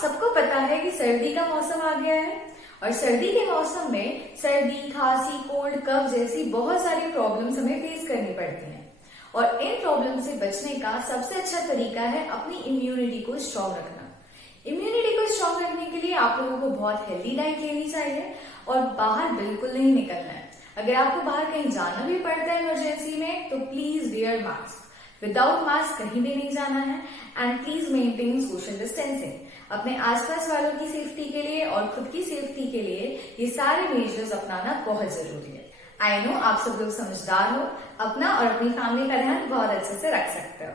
सबको पता है कि सर्दी का मौसम आ गया है और सर्दी के मौसम में सर्दी, खांसी, कोल्ड, कफ जैसी बहुत सारी प्रॉब्लम्स हमें फेस करनी पड़ती हैं और इन प्रॉब्लम से बचने का सबसे अच्छा तरीका है अपनी इम्यूनिटी को स्ट्रांग रखना। इम्यूनिटी को स्ट्रांग रखने के लिए आप लोगों को बहुत हेल्दी डाइट लेनी चाहिए और बाहर बिल्कुल नहीं निकलना है। अगर आपको बाहर कहीं जाना भी पड़ता है इमरजेंसी में तो please wear mask. Without mask कहीं भी नहीं जाना है and please maintain social distancing. अपने आसपास वालों की सेफ्टी के लिए और खुद की सेफ्टी के लिए ये सारे मेजर्स अपनाना बहुत जरूरी है। आई नो आप सब लोग समझदार हो, अपना और अपनी फैमिली का ध्यान बहुत अच्छे से रख सकते हो।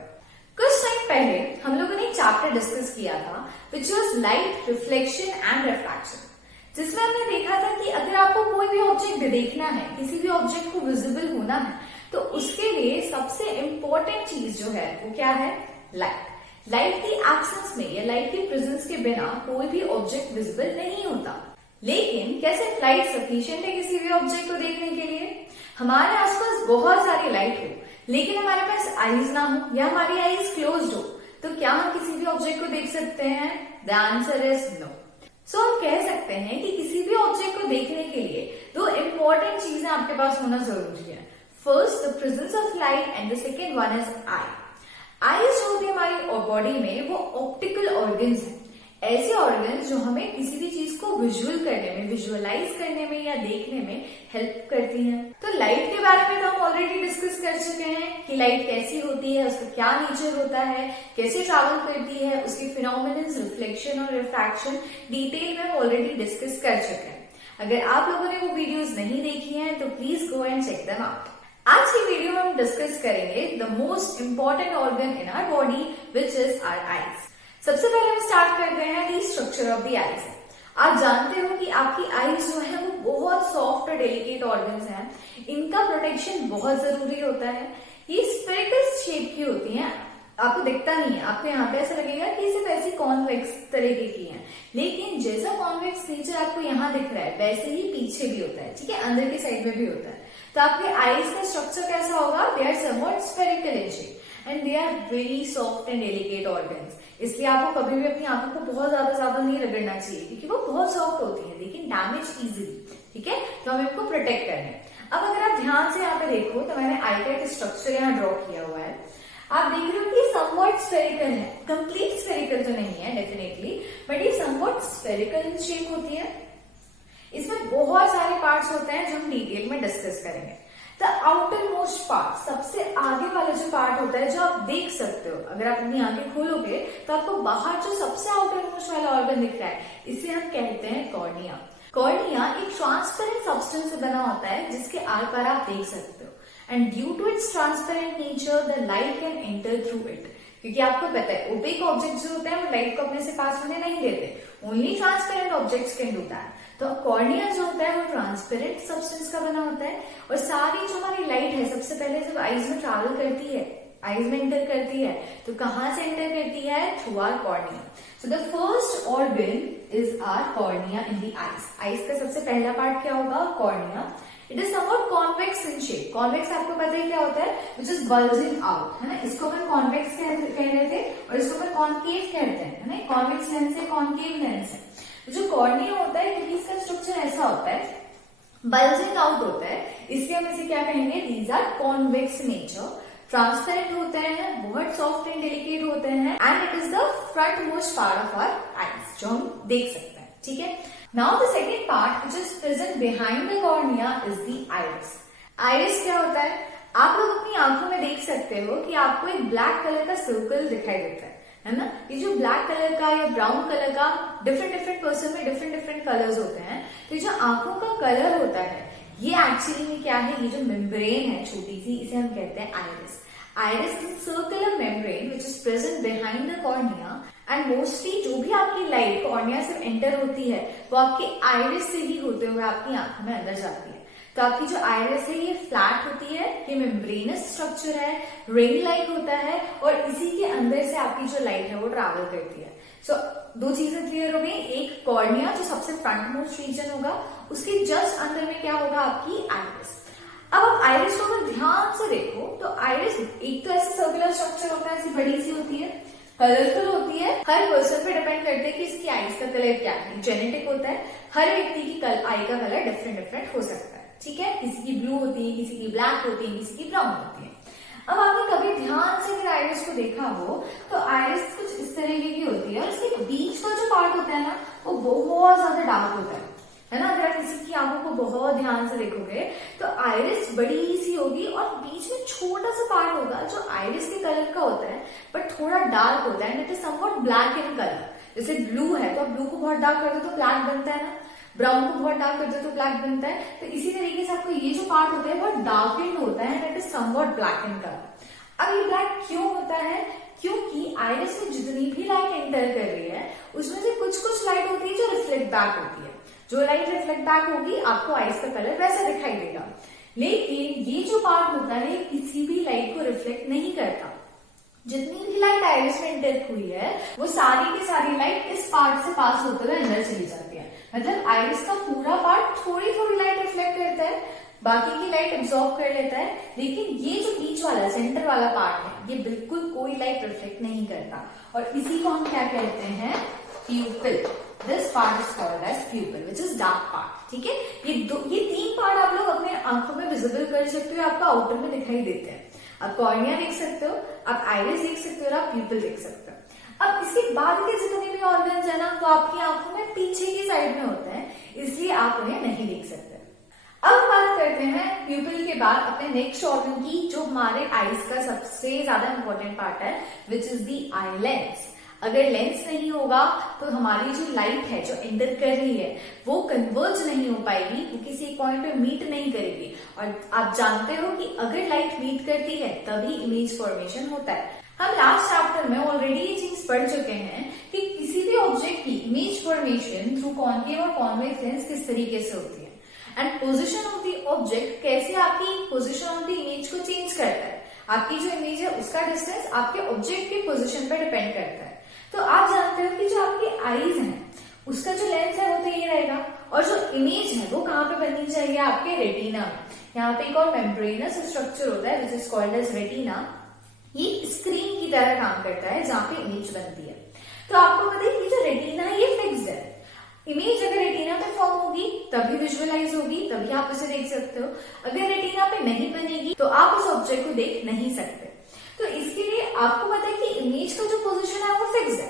कुछ टाइम पहले हम लोगों ने एक चैप्टर डिस्कस किया था which was light, reflection and refraction, जिसमें हमने देखा था कि अगर आपको कोई भी ऑब्जेक्ट देखना है, किसी भी ऑब्जेक्ट को विजिबल होना है, तो उसके लिए सबसे इंपॉर्टेंट चीज जो है वो क्या है? लाइट। लाइट की एब्सेंस में या लाइट की प्रेजेंस के बिना कोई भी ऑब्जेक्ट विजिबल नहीं होता। लेकिन क्या सिर्फ लाइट सफिशिएंट है किसी भी ऑब्जेक्ट को देखने के लिए? हमारे आसपास बहुत सारी लाइट हो लेकिन हमारे पास आईज ना हो या हमारी आईज क्लोज्ड हो तो क्या हम किसी भी ऑब्जेक्ट को देख सकते हैं? The answer is no. So हम कह सकते हैं कि किसी भी ऑब्जेक्ट को देखने के लिए दो इंपॉर्टेंट चीजें आपके पास होना जरूरी है। First, the presence of light and the second one is I. Eyes जो होती है हमारी बॉडी में वो ऑप्टिकल ऑर्गन्स हैं, ऐसे ऑर्गन्स जो हमें किसी भी चीज को विजुअल करने में, विजुअलाइज करने में या देखने में हेल्प करती हैं। तो लाइट के बारे में तो हम ऑलरेडी डिस्कस कर चुके हैं कि लाइट कैसी होती है, उसका क्या नेचर होता है, कैसे ट्रैवल करती है, उसके फिनोमिनन्स, रिफ्लेक्शन और रिफ्रैक्शन डिटेल में हम ऑलरेडी डिस्कस कर चुके हैं। अगर आप लोगों ने वो वीडियोज नहीं देखी हैं तो please go and check them out. आज की वीडियो में हम डिस्कस करेंगे the most important organ in our body which is our eyes. सबसे पहले हम स्टार्ट करते हैं the structure of the eyes. आप जानते हो कि आपकी आईज जो है वो बहुत सॉफ्ट और डेलिकेट ऑर्गन्स हैं, इनका प्रोटेक्शन बहुत जरूरी होता है। ये स्फेरिकल शेप की होती हैं, आपको दिखता नहीं है, आपको यहाँ पे ऐसा लगेगा कि सिर्फ ऐसी कॉन्वेक्स तरीके की है, लेकिन जैसा कॉन्वेक्स नेचर आपको यहाँ दिख रहा है वैसे ही पीछे भी होता है, ठीक है, अंदर की साइड में भी होता है। तो आपके आईज का स्ट्रक्चर कैसा होगा? They are somewhat spherical in shape and they are very soft and delicate organs. इसलिए आपको कभी भी अपनी आंखों को बहुत ज्यादा नहीं रगड़ना चाहिए क्योंकि वो बहुत सॉफ्ट होती है लेकिन डैमेज इजीली, ठीक है, तो हमें इनको प्रोटेक्ट करना है। अब अगर आप ध्यान से यहाँ पे देखो तो मैंने आई का एक स्ट्रक्चर यहाँ ड्रॉ किया हुआ है। आप देख रहे हो कि समवट स्फेरिकल है, कंप्लीट स्फेरिकल तो नहीं है डेफिनेटली, बट ये समवट स्फेरिकल इन शेप होती है। इसमें बहुत सारे पार्ट्स होते हैं जो हम डिटेल में डिस्कस करेंगे। द आउटर मोस्ट पार्ट, सबसे आगे वाला जो पार्ट होता है जो आप देख सकते हो, अगर आप अपनी आंखें खोलोगे तो आपको बाहर जो सबसे आउटर मोस्ट वाला ऑर्गन दिख रहा है, इसे हम कहते हैं कॉर्निया। कॉर्निया एक ट्रांसपेरेंट सब्सटेंस से बना होता है जिसके आर पार आप देख सकते हो and due to its transparent nature the light can enter through it. क्योंकि आपको पता है ओपेक ऑब्जेक्ट जो होते हैं वो लाइट को अपने से पास होने नहीं देते, only transparent objects can do that. तो कॉर्निया जो होता है वो ट्रांसपेरेंट सब्सटेंस का बना होता है और सारी जो हमारी लाइट है सबसे पहले जब आईज में ट्रैवल करती है, आईज में एंटर करती है, तो कहां से एंटर करती है? Through our cornea. So the first organ is our cornea in the eyes. Eyes का सबसे पहला पार्ट क्या होगा? Cornea. It is somewhat convex in shape. Convex आपको पता है क्या होता है? विच इज बल्जिंग आउट, है ना। इसको अपन कॉन्वेक्स कह रहे थे और इसको अपन कॉन्केव कहते हैं, है ना। कॉन्वेक्स लेंस है, कॉन्केव लेंस है। जो कॉर्निया होता है क्योंकि इसका स्ट्रक्चर ऐसा होता है, बल्जिंग आउट होता है, इसलिए हम इसे क्या कहेंगे? These are convex nature, transparent होते हैं, बहुत सॉफ्ट एंड डेलिकेट होते हैं and it is the front most part of our eyes जो हम देख सकते हैं, ठीक है। Now the second part which is present behind the cornea is the iris. Iris क्या होता है? आप लोग अपनी आंखों में देख सकते हो कि आपको एक ब्लैक कलर का सर्कल दिखाई देता है ना। ये जो ब्लैक कलर का या ब्राउन कलर का डिफरेंट पर्सन में डिफरेंट कलर्स होते हैं। तो ये जो आंखों का कलर होता है ये एक्चुअली में क्या है? ये जो मेम्ब्रेन है छोटी सी, इसे हम कहते हैं iris. Iris is circular membrane which is present behind the cornea and mostly जो भी आपकी लाइट कॉर्निया से एंटर होती है वो आपकी आइरिस से ही होते हुए आपकी आंखों में अंदर जाती है। तो आपकी जो आइरिस है ये फ्लैट होती है, ये मेम्ब्रेनस स्ट्रक्चर है, रिंग लाइक होता है और इसी के अंदर से आपकी जो लाइट है वो ट्रैवल करती है। सो दो चीजें क्लियर हो गई। एक कॉर्निया जो सबसे फ्रंट मोस्ट रीजन होगा, उसके जस्ट अंदर में क्या होगा? आपकी आइरिस। अब आप आइरिस को अगर ध्यान से देखो तो आइरिस एक तो ऐसे सर्कुलर स्ट्रक्चर होता है, ऐसी बड़ी सी होती है, कलरफुल होती है, हर पर्सन पे डिपेंड करते हैं कि इसकी आईज का कलर क्या है, जेनेटिक होता है, हर व्यक्ति की आई का कलर डिफरेंट डिफरेंट हो सकता है, ठीक है। किसी की ब्लू होती है, किसी की ब्लैक होती है, किसी की ब्राउन होती है। अब आपने कभी ध्यान से अगर आइरिस को देखा हो तो आइरिस कुछ इस तरीके की होती है और इसके बीच का जो पार्ट होता है ना वो बहुत ज्यादा डार्क होता है ना। अगर आप किसी की आंखों को बहुत ध्यान से देखोगे तो आइरिस बड़ी सी होगी और बीच में छोटा सा पार्ट होगा जो आइरिस के कलर का होता है बट थोड़ा डार्क होता है and it is somewhat black in colour. जैसे ब्लू है तो आप ब्लू को बहुत डार्क कर दो तो ब्लैक बनता है ना, ब्राउन को बहुत डार्क कर दो तो ब्लैक बनता है। तो इसी तरीके से आपको ये जो पार्ट होता है बहुत डार्क एंड होता है and it is somewhat black in colour. अब ये ब्लैक क्यों होता है? क्योंकि आइरिस में जितनी भी लाइट एंटर कर रही है उसमें से कुछ लाइट होती है जो रिफ्लेक्ट बैक होती है। जो लाइट रिफ्लेक्ट बैक होगी आपको आइस का कलर वैसा दिखाई देगा, लेकिन ये जो पार्ट होता है किसी भी लाइट को रिफ्लेक्ट नहीं करता। जितनी भी लाइट आइरिस में एंटर हुई है वो सारी की सारी लाइट इस पार्ट से पास होते हुए अंदर चली जाती है। मतलब आइरिस का पूरा पार्ट थोड़ी थोड़ी लाइट रिफ्लेक्ट करता है, बाकी की लाइट एब्जॉर्ब कर लेता है, लेकिन ये जो बीच वाला सेंटर वाला पार्ट है ये बिल्कुल कोई लाइट रिफ्लेक्ट नहीं करता और इसी को हम क्या कहते हैं? Pupil. This part is called as pupil which is dark part, ठीक है। ये तीन पार्ट आप लोग अपने आंखों में विजिबल कर सकते हो, आपका आउटर में दिखाई देते हैं। आप कॉर्निया देख सकते हो, आप आइरिस देख सकते हो और आप प्यूपिल देख सकते हो। अब इसके बाद के जितने भी ऑर्गन्स है ना वो आपकी आंखों में पीछे की साइड में होते हैं, इसलिए आप उन्हें नहीं देख सकते। अब बात करते हैं प्यूपिल के बाद अपने नेक्स्ट ऑर्गन की, जो हमारे आईज का सबसे ज्यादा इंपॉर्टेंट पार्ट है which is the eye lens. अगर लेंस नहीं होगा तो हमारी जो लाइट है जो एंटर कर रही है वो कन्वर्ज नहीं हो पाएगी, वो किसी एक पॉइंट पे मीट नहीं करेगी। और आप जानते हो कि अगर लाइट मीट करती है तभी इमेज फॉर्मेशन होता है। हम लास्ट चैप्टर में ऑलरेडी ये चीज पढ़ चुके हैं कि किसी भी ऑब्जेक्ट की इमेज फॉर्मेशन थ्रू कॉन्केव और कॉन्वेक्स लेंस किस तरीके से होती है and position of the object कैसे आपकी पोजीशन ऑफ द इमेज को चेंज करता है। आपकी जो इमेज है उसका डिस्टेंस आपके ऑब्जेक्ट के पोजीशन पर डिपेंड करता है। तो आप जानते हो कि जो आपकी आईज है उसका जो लेंस है वो तो ये रहेगा और जो इमेज है वो कहाँ पे बननी चाहिए? आपके रेटिना में। यहाँ पे एक और मेम्ब्रेनस स्ट्रक्चर होता है which is called as retina. ये स्क्रीन की तरह काम करता है जहाँ पे इमेज बनती है। तो आपको पता है कि जो रेटिना है ये फिक्स्ड है। इमेज अगर रेटिना पे फॉर्म होगी तभी विजुअलाइज होगी, तभी आप उसे देख सकते हो। अगर रेटिना पे नहीं बनेगी तो आप उस ऑब्जेक्ट को देख नहीं सकते। तो इसके लिए आपको पता है कि इमेज का जो पोजीशन है वो फिक्स है।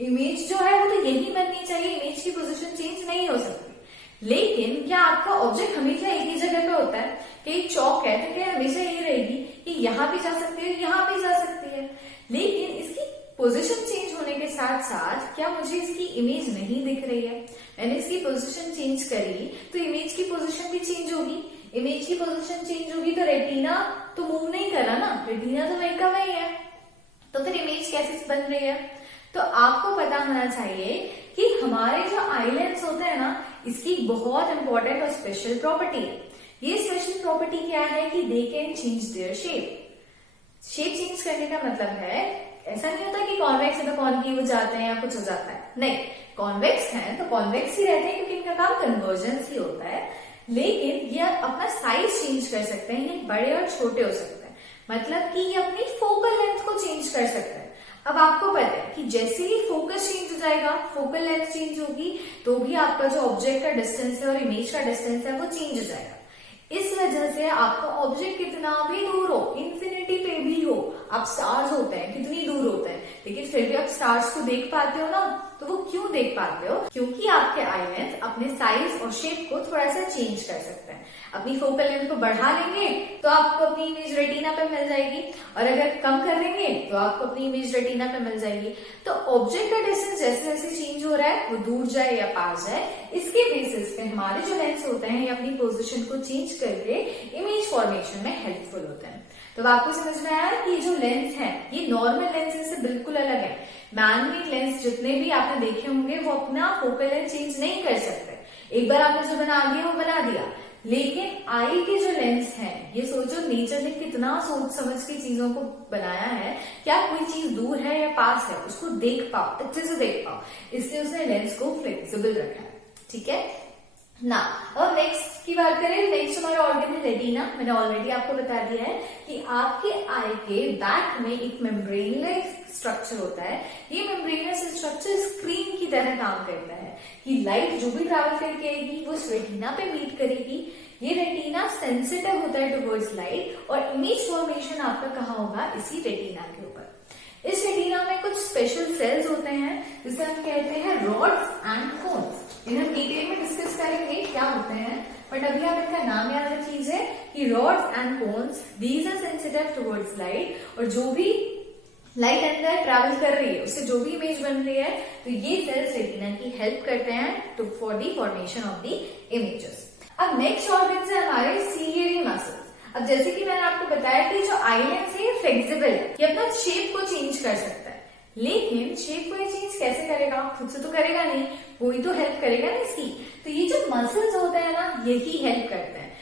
इमेज जो है वो तो यही बननी चाहिए, इमेज की पोजीशन चेंज नहीं हो सकती। लेकिन क्या आपका ऑब्जेक्ट हमेशा एक ही जगह पे होता है? कि एक चौक है तो क्या हमेशा यही रहेगी कि यहाँ भी जा सकती है, यहाँ भी जा सकती है? लेकिन इसकी पोजीशन चेंज होने के साथ साथ क्या मुझे इसकी इमेज नहीं दिख रही है? मैंने इसकी पोजीशन चेंज करी तो इमेज की पोजीशन भी चेंज होगी। इमेज की पोजीशन चेंज होगी तो रेटिना तो मूव नहीं कर रहा ना, रेटिना तो वहीं का वहीं है, तो फिर इमेज कैसे बन रही है? तो आपको पता होना चाहिए कि हमारे जो आई लेंस होते हैं ना इसकी बहुत इंपॉर्टेंट और स्पेशल प्रॉपर्टी है। ये स्पेशल प्रॉपर्टी क्या है कि they can change their shape. Shape change करने का मतलब है ऐसा नहीं होता कि कॉन्वेक्स है तो कॉनकेव हो जाते हैं या कुछ हो जाता है, नहीं। कॉन्वेक्स है तो कॉन्वेक्स ही रहते हैं क्योंकि इनका काम कन्वर्जेंस ही होता है, लेकिन ये अपना साइज चेंज कर सकते हैं, ये बड़े और छोटे हो सकते हैं। मतलब कि ये अपनी फोकल लेंथ को चेंज कर सकते हैं। अब आपको पता है कि जैसे ही फोकस चेंज हो जाएगा, फोकल लेंथ चेंज होगी तो भी आपका जो ऑब्जेक्ट का डिस्टेंस है और इमेज का डिस्टेंस है वो चेंज हो जाएगा। इस वजह से आपका ऑब्जेक्ट कितना भी दूर हो, इंफिनिटी पे भी हो, आप स्टार्स होते हैं कितनी दूर होते हैं, लेकिन फिर भी आप स्टार्स को देख पाते हो ना। तो वो क्यों देख पाते हो? क्योंकि आपके आई लेंस अपने साइज और शेप को थोड़ा सा चेंज कर सकते हैं। अपनी फोकल लेंथ को बढ़ा लेंगे तो आपको अपनी इमेज रेटिना पे मिल जाएगी, और अगर कम कर देंगे तो आपको अपनी इमेज रेटिना पे मिल जाएगी। तो ऑब्जेक्ट का डिस्टेंस जैसे जैसे चेंज हो रहा है, वो दूर जाए या पास जाए, इसके बेसिस पे हमारे जो लेंस होते हैं ये अपनी पोजिशन को चेंज करके इमेज फॉर्मेशन में हेल्पफुल होते हैं। तो आपको समझ में आया कि जो लेंस है ये नॉर्मल लेंस से बिल्कुल अलग है। मैनमेड लेंस जितने भी आपने देखे होंगे वो अपना फोकल लेंथ चेंज नहीं कर सकते। एक बार आपने जो बना दिया वो बना दिया, लेकिन आई के जो लेंस है ये सोचो नेचर ने कितना सोच समझ के चीजों को बनाया है। क्या कोई चीज दूर है या पास है उसको देख पाओ, अच्छे से देख पाओ, इसलिए उसने लेंस को फ्लेक्सिबल रखा है। ठीक है, ना अब नेक्स्ट की बात करें, नेक्स्ट हमारा ऑर्गन है रेटिना। मैंने ऑलरेडी आपको बता दिया है कि आपके आई के बैक में एक मेम्ब्रेनस स्ट्रक्चर होता है। ये मेम्ब्रेनस स्ट्रक्चर स्क्रीन की तरह काम करता है कि लाइट जो भी ट्रैवल करके आएगी वो इस रेटिना पे मीट करेगी। ये रेटिना सेंसिटिव होता है टुवर्ड्स लाइट और इमेज फॉर्मेशन आपका कहाँ होगा, इसी रेटिना के ऊपर। इस रेटिना में कुछ स्पेशल सेल्स होते हैं जिसे हम कहते हैं रॉड्स एंड कोन्स। इन्हें हम डिटेल में डिस्कस करेंगे क्या होते हैं, बट अभी आप इनका नाम याद रखिए कि rods and cones these are sensitive towards light, और जो भी लाइट अंदर ट्रैवल कर रही है उससे जो भी इमेज बन रही है तो ये सेल्स रेटिना की हेल्प करते हैं to for the formation of the images. अब नेक्स्ट ऑर्गन है हमारे सीलियरी मसल्स। अब जैसे कि मैंने आपको बताया कि जो आई लेंस है ये फ्लेक्सिबल है, ये अपना शेप को चेंज कर सकता है, लेकिन शेप को ये चेंज कैसे करेगा, खुद से तो करेगा नहीं, कोई तो हेल्प करेगा ना इसकी। तो ये जो मसल्स होते हैं ना यही हेल्प करते हैं।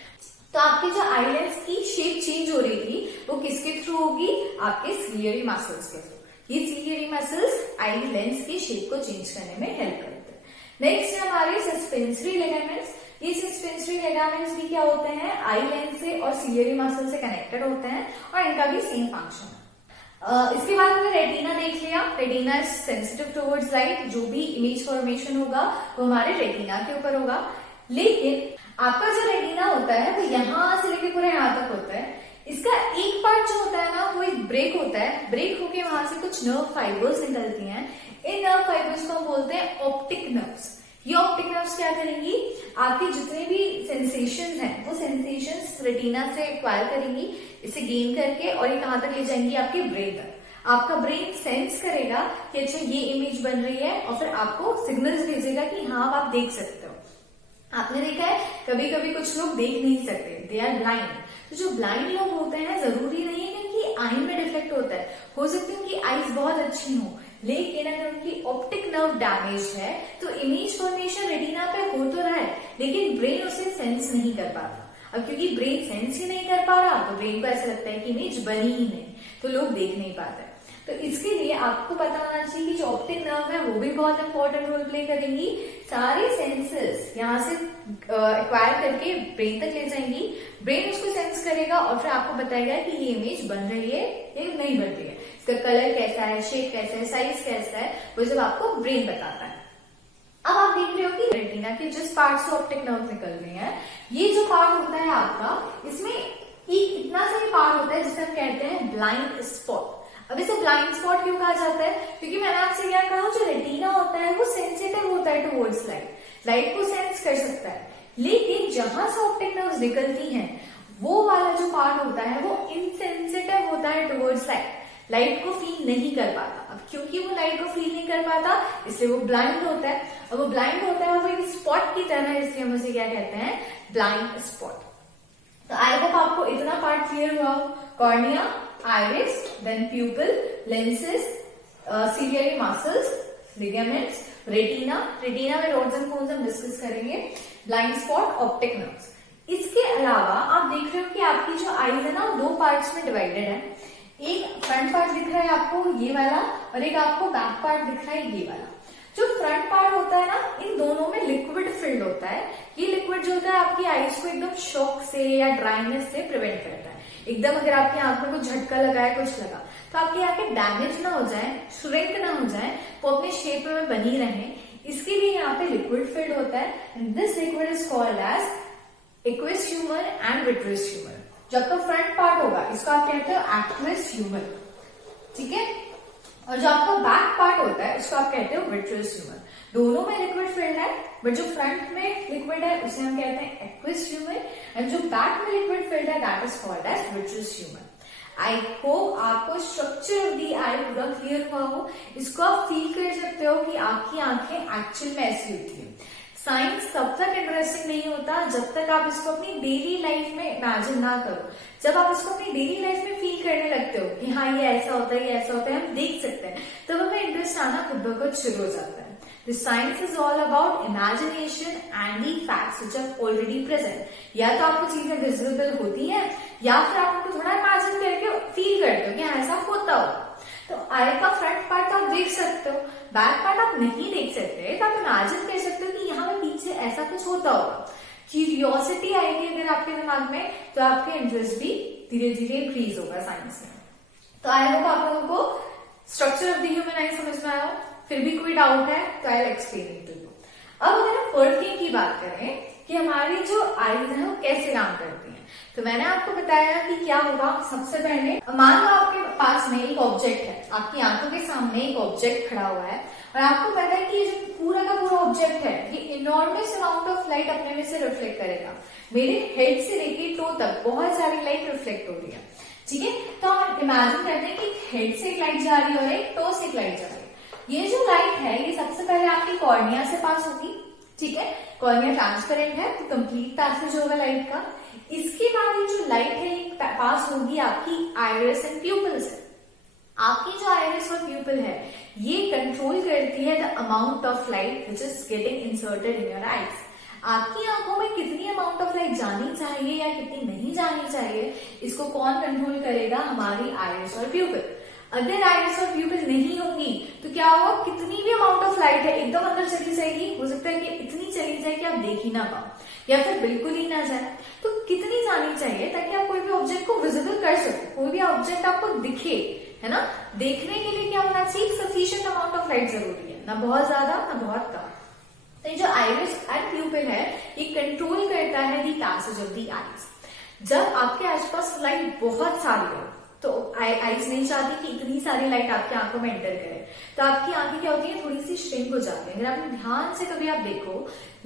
तो आपके जो आई लेंस की शेप चेंज हो रही थी वो किसके थ्रू होगी, आपके सीलियरी मसल्स के थ्रू। ये सीलियरी मसल्स आई लेंस की शेप को चेंज करने में हेल्प करते हैं। नेक्स्ट है हमारे सस्पेंसरी लिगामेंट्स। ये सस्पेंसरी लिगामेंट्स भी क्या होते हैं, आई लेंस से और सीलियरी मसल से कनेक्टेड होते हैं और इनका भी सेम फंक्शन है। इसके बाद हमने रेटिना देख लिया। Retina is sensitive towards light, जो भी इमेज फॉर्मेशन होगा वो हमारे रेटिना के ऊपर होगा। लेकिन आपका जो रेटिना होता है वो यहां से लेके पूरे यहां तक होता है। इसका एक पार्ट जो होता है ना वो एक ब्रेक होता है, ब्रेक होके वहां से कुछ नर्व फाइबर्स निकलती हैं। इन नर्व फाइबर्स को हम बोलते हैं ऑप्टिक नर्व्स। ये ऑप्टिक नर्व्स क्या करेंगी, आपके जितने भी सेंसेशंस हैं वो सेंसेशंस रेटिना से एक्वायर करेंगी, इसे गेन करके, और ये कहां तक ले जाएंगी, आपके ब्रेन तक। आपका ब्रेन सेंस करेगा कि अच्छा ये इमेज बन रही है और फिर आपको सिग्नल्स भेजेगा कि हाँ आप देख सकते हो। आपने देखा है कभी कभी कुछ लोग देख नहीं सकते, दे आर ब्लाइंड। तो जो ब्लाइंड लोग होते हैं जरूरी नहीं है कि उनकी आई में डिफेक्ट होता है, हो सकती है उनकी आईज बहुत अच्छी हो, लेकिन अगर उनकी ऑप्टिक नर्व डैमेज है तो इमेज फॉर्मेशन रेटिना पे हो तो रहा है लेकिन ब्रेन उसे सेंस नहीं कर पाता। अब क्योंकि ब्रेन सेंस ही नहीं कर पा रहा तो ब्रेन को ऐसा लगता है कि इमेज बनी ही नहीं, तो लोग देख नहीं पाते। तो इसके लिए आपको पता होना चाहिए कि जो ऑप्टिक नर्व है वो भी बहुत इंपॉर्टेंट रोल प्ले करेंगी। सारे सेंसेस यहाँ से एक्वायर करके ब्रेन तक ले जाएंगी, ब्रेन उसको सेंस करेगा और फिर आपको बताएगा कि ये इमेज बन रही है या नहीं बन रही है, इसका कलर कैसा है, शेप कैसा है, साइज कैसा है, वो सब आपको ब्रेन बताता है। अब आप देख रहे हो कि रेटिना के जिस पार्ट से ऑप्टिक नर्व निकल रहे हैं, ये जो पार्ट होता है आपका, इसमें एक इतना सा पार्ट होता है जिसे हम कहते हैं ब्लाइंड स्पॉट। अब इसे ब्लाइंड स्पॉट क्यों कहा जाता है, क्योंकि मैंने आपसे क्या कहा, जो रेटिना होता है वो सेंसिटिव होता है टुवर्ड्स लाइट, लाइट को सेंस कर सकता है, लेकिन जहां से ऑप्टिक नर्व्स निकलती हैं वो वाला जो पार्ट होता है वो इनसेंसिटिव होता है टुवर्ड्स लाइट, लाइट को फील नहीं कर पाता। अब क्योंकि वो लाइट को फील नहीं कर पाता इसलिए वो ब्लाइंड होता है, और वो ब्लाइंड होता है वो एक स्पॉट की तरह है, इसलिए हम उसे क्या कहते हैं, ब्लाइंड स्पॉट। तो आई होप आपको इतना पार्ट क्लियर हुआ हो। Cornea, iris, then pupil, lenses, ciliary muscles, ligaments, retina, retina में रॉड्स एंड कोन्स हम डिस्कस करेंगे, ब्लाइंड स्पॉट, ऑप्टिक नर्व्स। इसके अलावा आप देख रहे हो कि आपकी जो आईज है ना दो पार्ट्स में डिवाइडेड है। एक फ्रंट पार्ट दिख रहा है आपको ये वाला, और एक आपको बैक पार्ट दिख रहा है ये वाला। जो फ्रंट पार्ट होता है ना, इन दोनों में लिक्विड फिल्ड होता है। ये लिक्विड जो होता है आपकी आईज को एकदम शॉक से या ड्राइनेस से प्रिवेंट करता है। एकदम अगर आपकी आंख में कुछ झटका लगा है, कुछ लगा, तो आपकी आंखें डैमेज ना हो जाए, श्रिंक ना हो जाए, वो अपने शेप में बनी रहे, इसके लिए यहाँ पे लिक्विड फिल्ड होता है। And this liquid is called as aqueous humour and vitreous humour. जो आपका फ्रंट पार्ट होगा इसको आप कहते हो एक्विस ह्यूमर, ठीक है, और जो आपका बैक पार्ट होता है उसको आप कहते हो विट्रियस ह्यूमर। दोनों में लिक्विड फिल्ड है, बट जो फ्रंट में लिक्विड है उसे हम कहते हैं एक्विस ह्यूमर, एंड जो बैक में लिक्विड फिल्ड है that is called as vitreous humour. I hope आपको स्ट्रक्चर ऑफ दी आई पूरा क्लियर हुआ हो। इसको आप फील कर सकते हो कि आपकी आंखें एक्चुअल में ऐसी होती है। साइंस तब तक इंटरेस्टिंग नहीं होता जब तक आप इसको अपनी डेली लाइफ में इमेजिन ना करो। जब आप इसको अपनी डेली लाइफ में फील करने लगते हो कि हाँ ये ऐसा होता है, ये ऐसा होता है, हम देख सकते हैं, तब हमें इंटरेस्ट आना खुद ब खुद शुरू हो जाता है। The science is all about imagination and the facts which are already present। या तो आपको चीजें विजिबल होती हैं या फिर आप उनको थोड़ा इमेजिन करके फील करते हो कि ऐसा होता हो। तो आई का फ्रंट पार्ट तो आप देख सकते हो, बैक पार्ट आप नहीं देख सकते, तो आप इमेजिन कर सकते हो कि यहाँ पे पीछे ऐसा कुछ होता होगा, क्यूरियोसिटी आएगी अगर आपके दिमाग में, तो आपका इंटरेस्ट भी धीरे धीरे इंक्रीज होगा साइंस में। तो आई होप आप लोगों को structure of the human eye समझ में आया। फिर भी कोई डाउट है तो I will explain it to you. अब अगर हम वर्किंग की बात करें कि हमारी जो आईज है वो कैसे काम करती हैं, तो मैंने आपको बताया कि क्या होगा। सबसे पहले मान लो आपके पास में एक ऑब्जेक्ट है, आपकी आंखों के सामने एक ऑब्जेक्ट खड़ा हुआ है और आपको पता है कि ये जो पूरा का पूरा ऑब्जेक्ट है ये इनॉर्मस अमाउंट ऑफ लाइट अपने में से रिफ्लेक्ट करेगा। मेरे हेड से लेके टो तक बहुत सारी लाइट रिफ्लेक्ट हो रही है, ठीक है। तो हम इमेजिन करते हैं कि हेड से एक लाइट जा रही है और एक टो से एक लाइट जा रही है। ये जो लाइट है ये सबसे पहले आपकी कॉर्निया से पास होगी, ठीक है। कॉर्निया ट्रांसपेरेंट है तो कंप्लीट पैसेज होगा लाइट का। इसके बाद ये जो लाइट है ये पास होगी आपकी आइरिस एंड प्यूपल से। आपकी जो आइरिस और प्यूपल है ये कंट्रोल करती है the amount of light which is getting inserted in your eyes. आपकी आंखों में कितनी अमाउंट ऑफ लाइट जानी चाहिए या कितनी नहीं जानी चाहिए, इसको कौन कंट्रोल करेगा? हमारी आइरिस और प्यूपल। अगर आइरिस और प्यूपल नहीं होगी तो क्या होगा, कितनी भी अमाउंट ऑफ लाइट है एकदम अंदर चली जाएगी, हो सकता है कि इतनी चली जाए कि आप देख ही ना पाओ या फिर बिल्कुल ही ना जाए। तो कितनी जानी चाहिए ताकि आप कोई भी ऑब्जेक्ट को विजिबल कर सको, कोई भी ऑब्जेक्ट आपको दिखे, है ना। देखने के लिए क्या होना चाहिए? सफिशिएंट अमाउंट ऑफ लाइट जरूरी है, ना बहुत ज्यादा ना बहुत कम। तो ये जो आइरिस एंड प्यूपिल है ये कंट्रोल करता है दी पैसेज ऑफ दी आईज। जब आपके आसपास लाइट बहुत सारी हो तो आईज नहीं चाहती कि इतनी सारी लाइट आपकी आंखों में एंटर करे, तो आपकी आंखें क्या होती है, थोड़ी सी श्रिंक हो जाती है। अगर आपने ध्यान से कभी आप देखो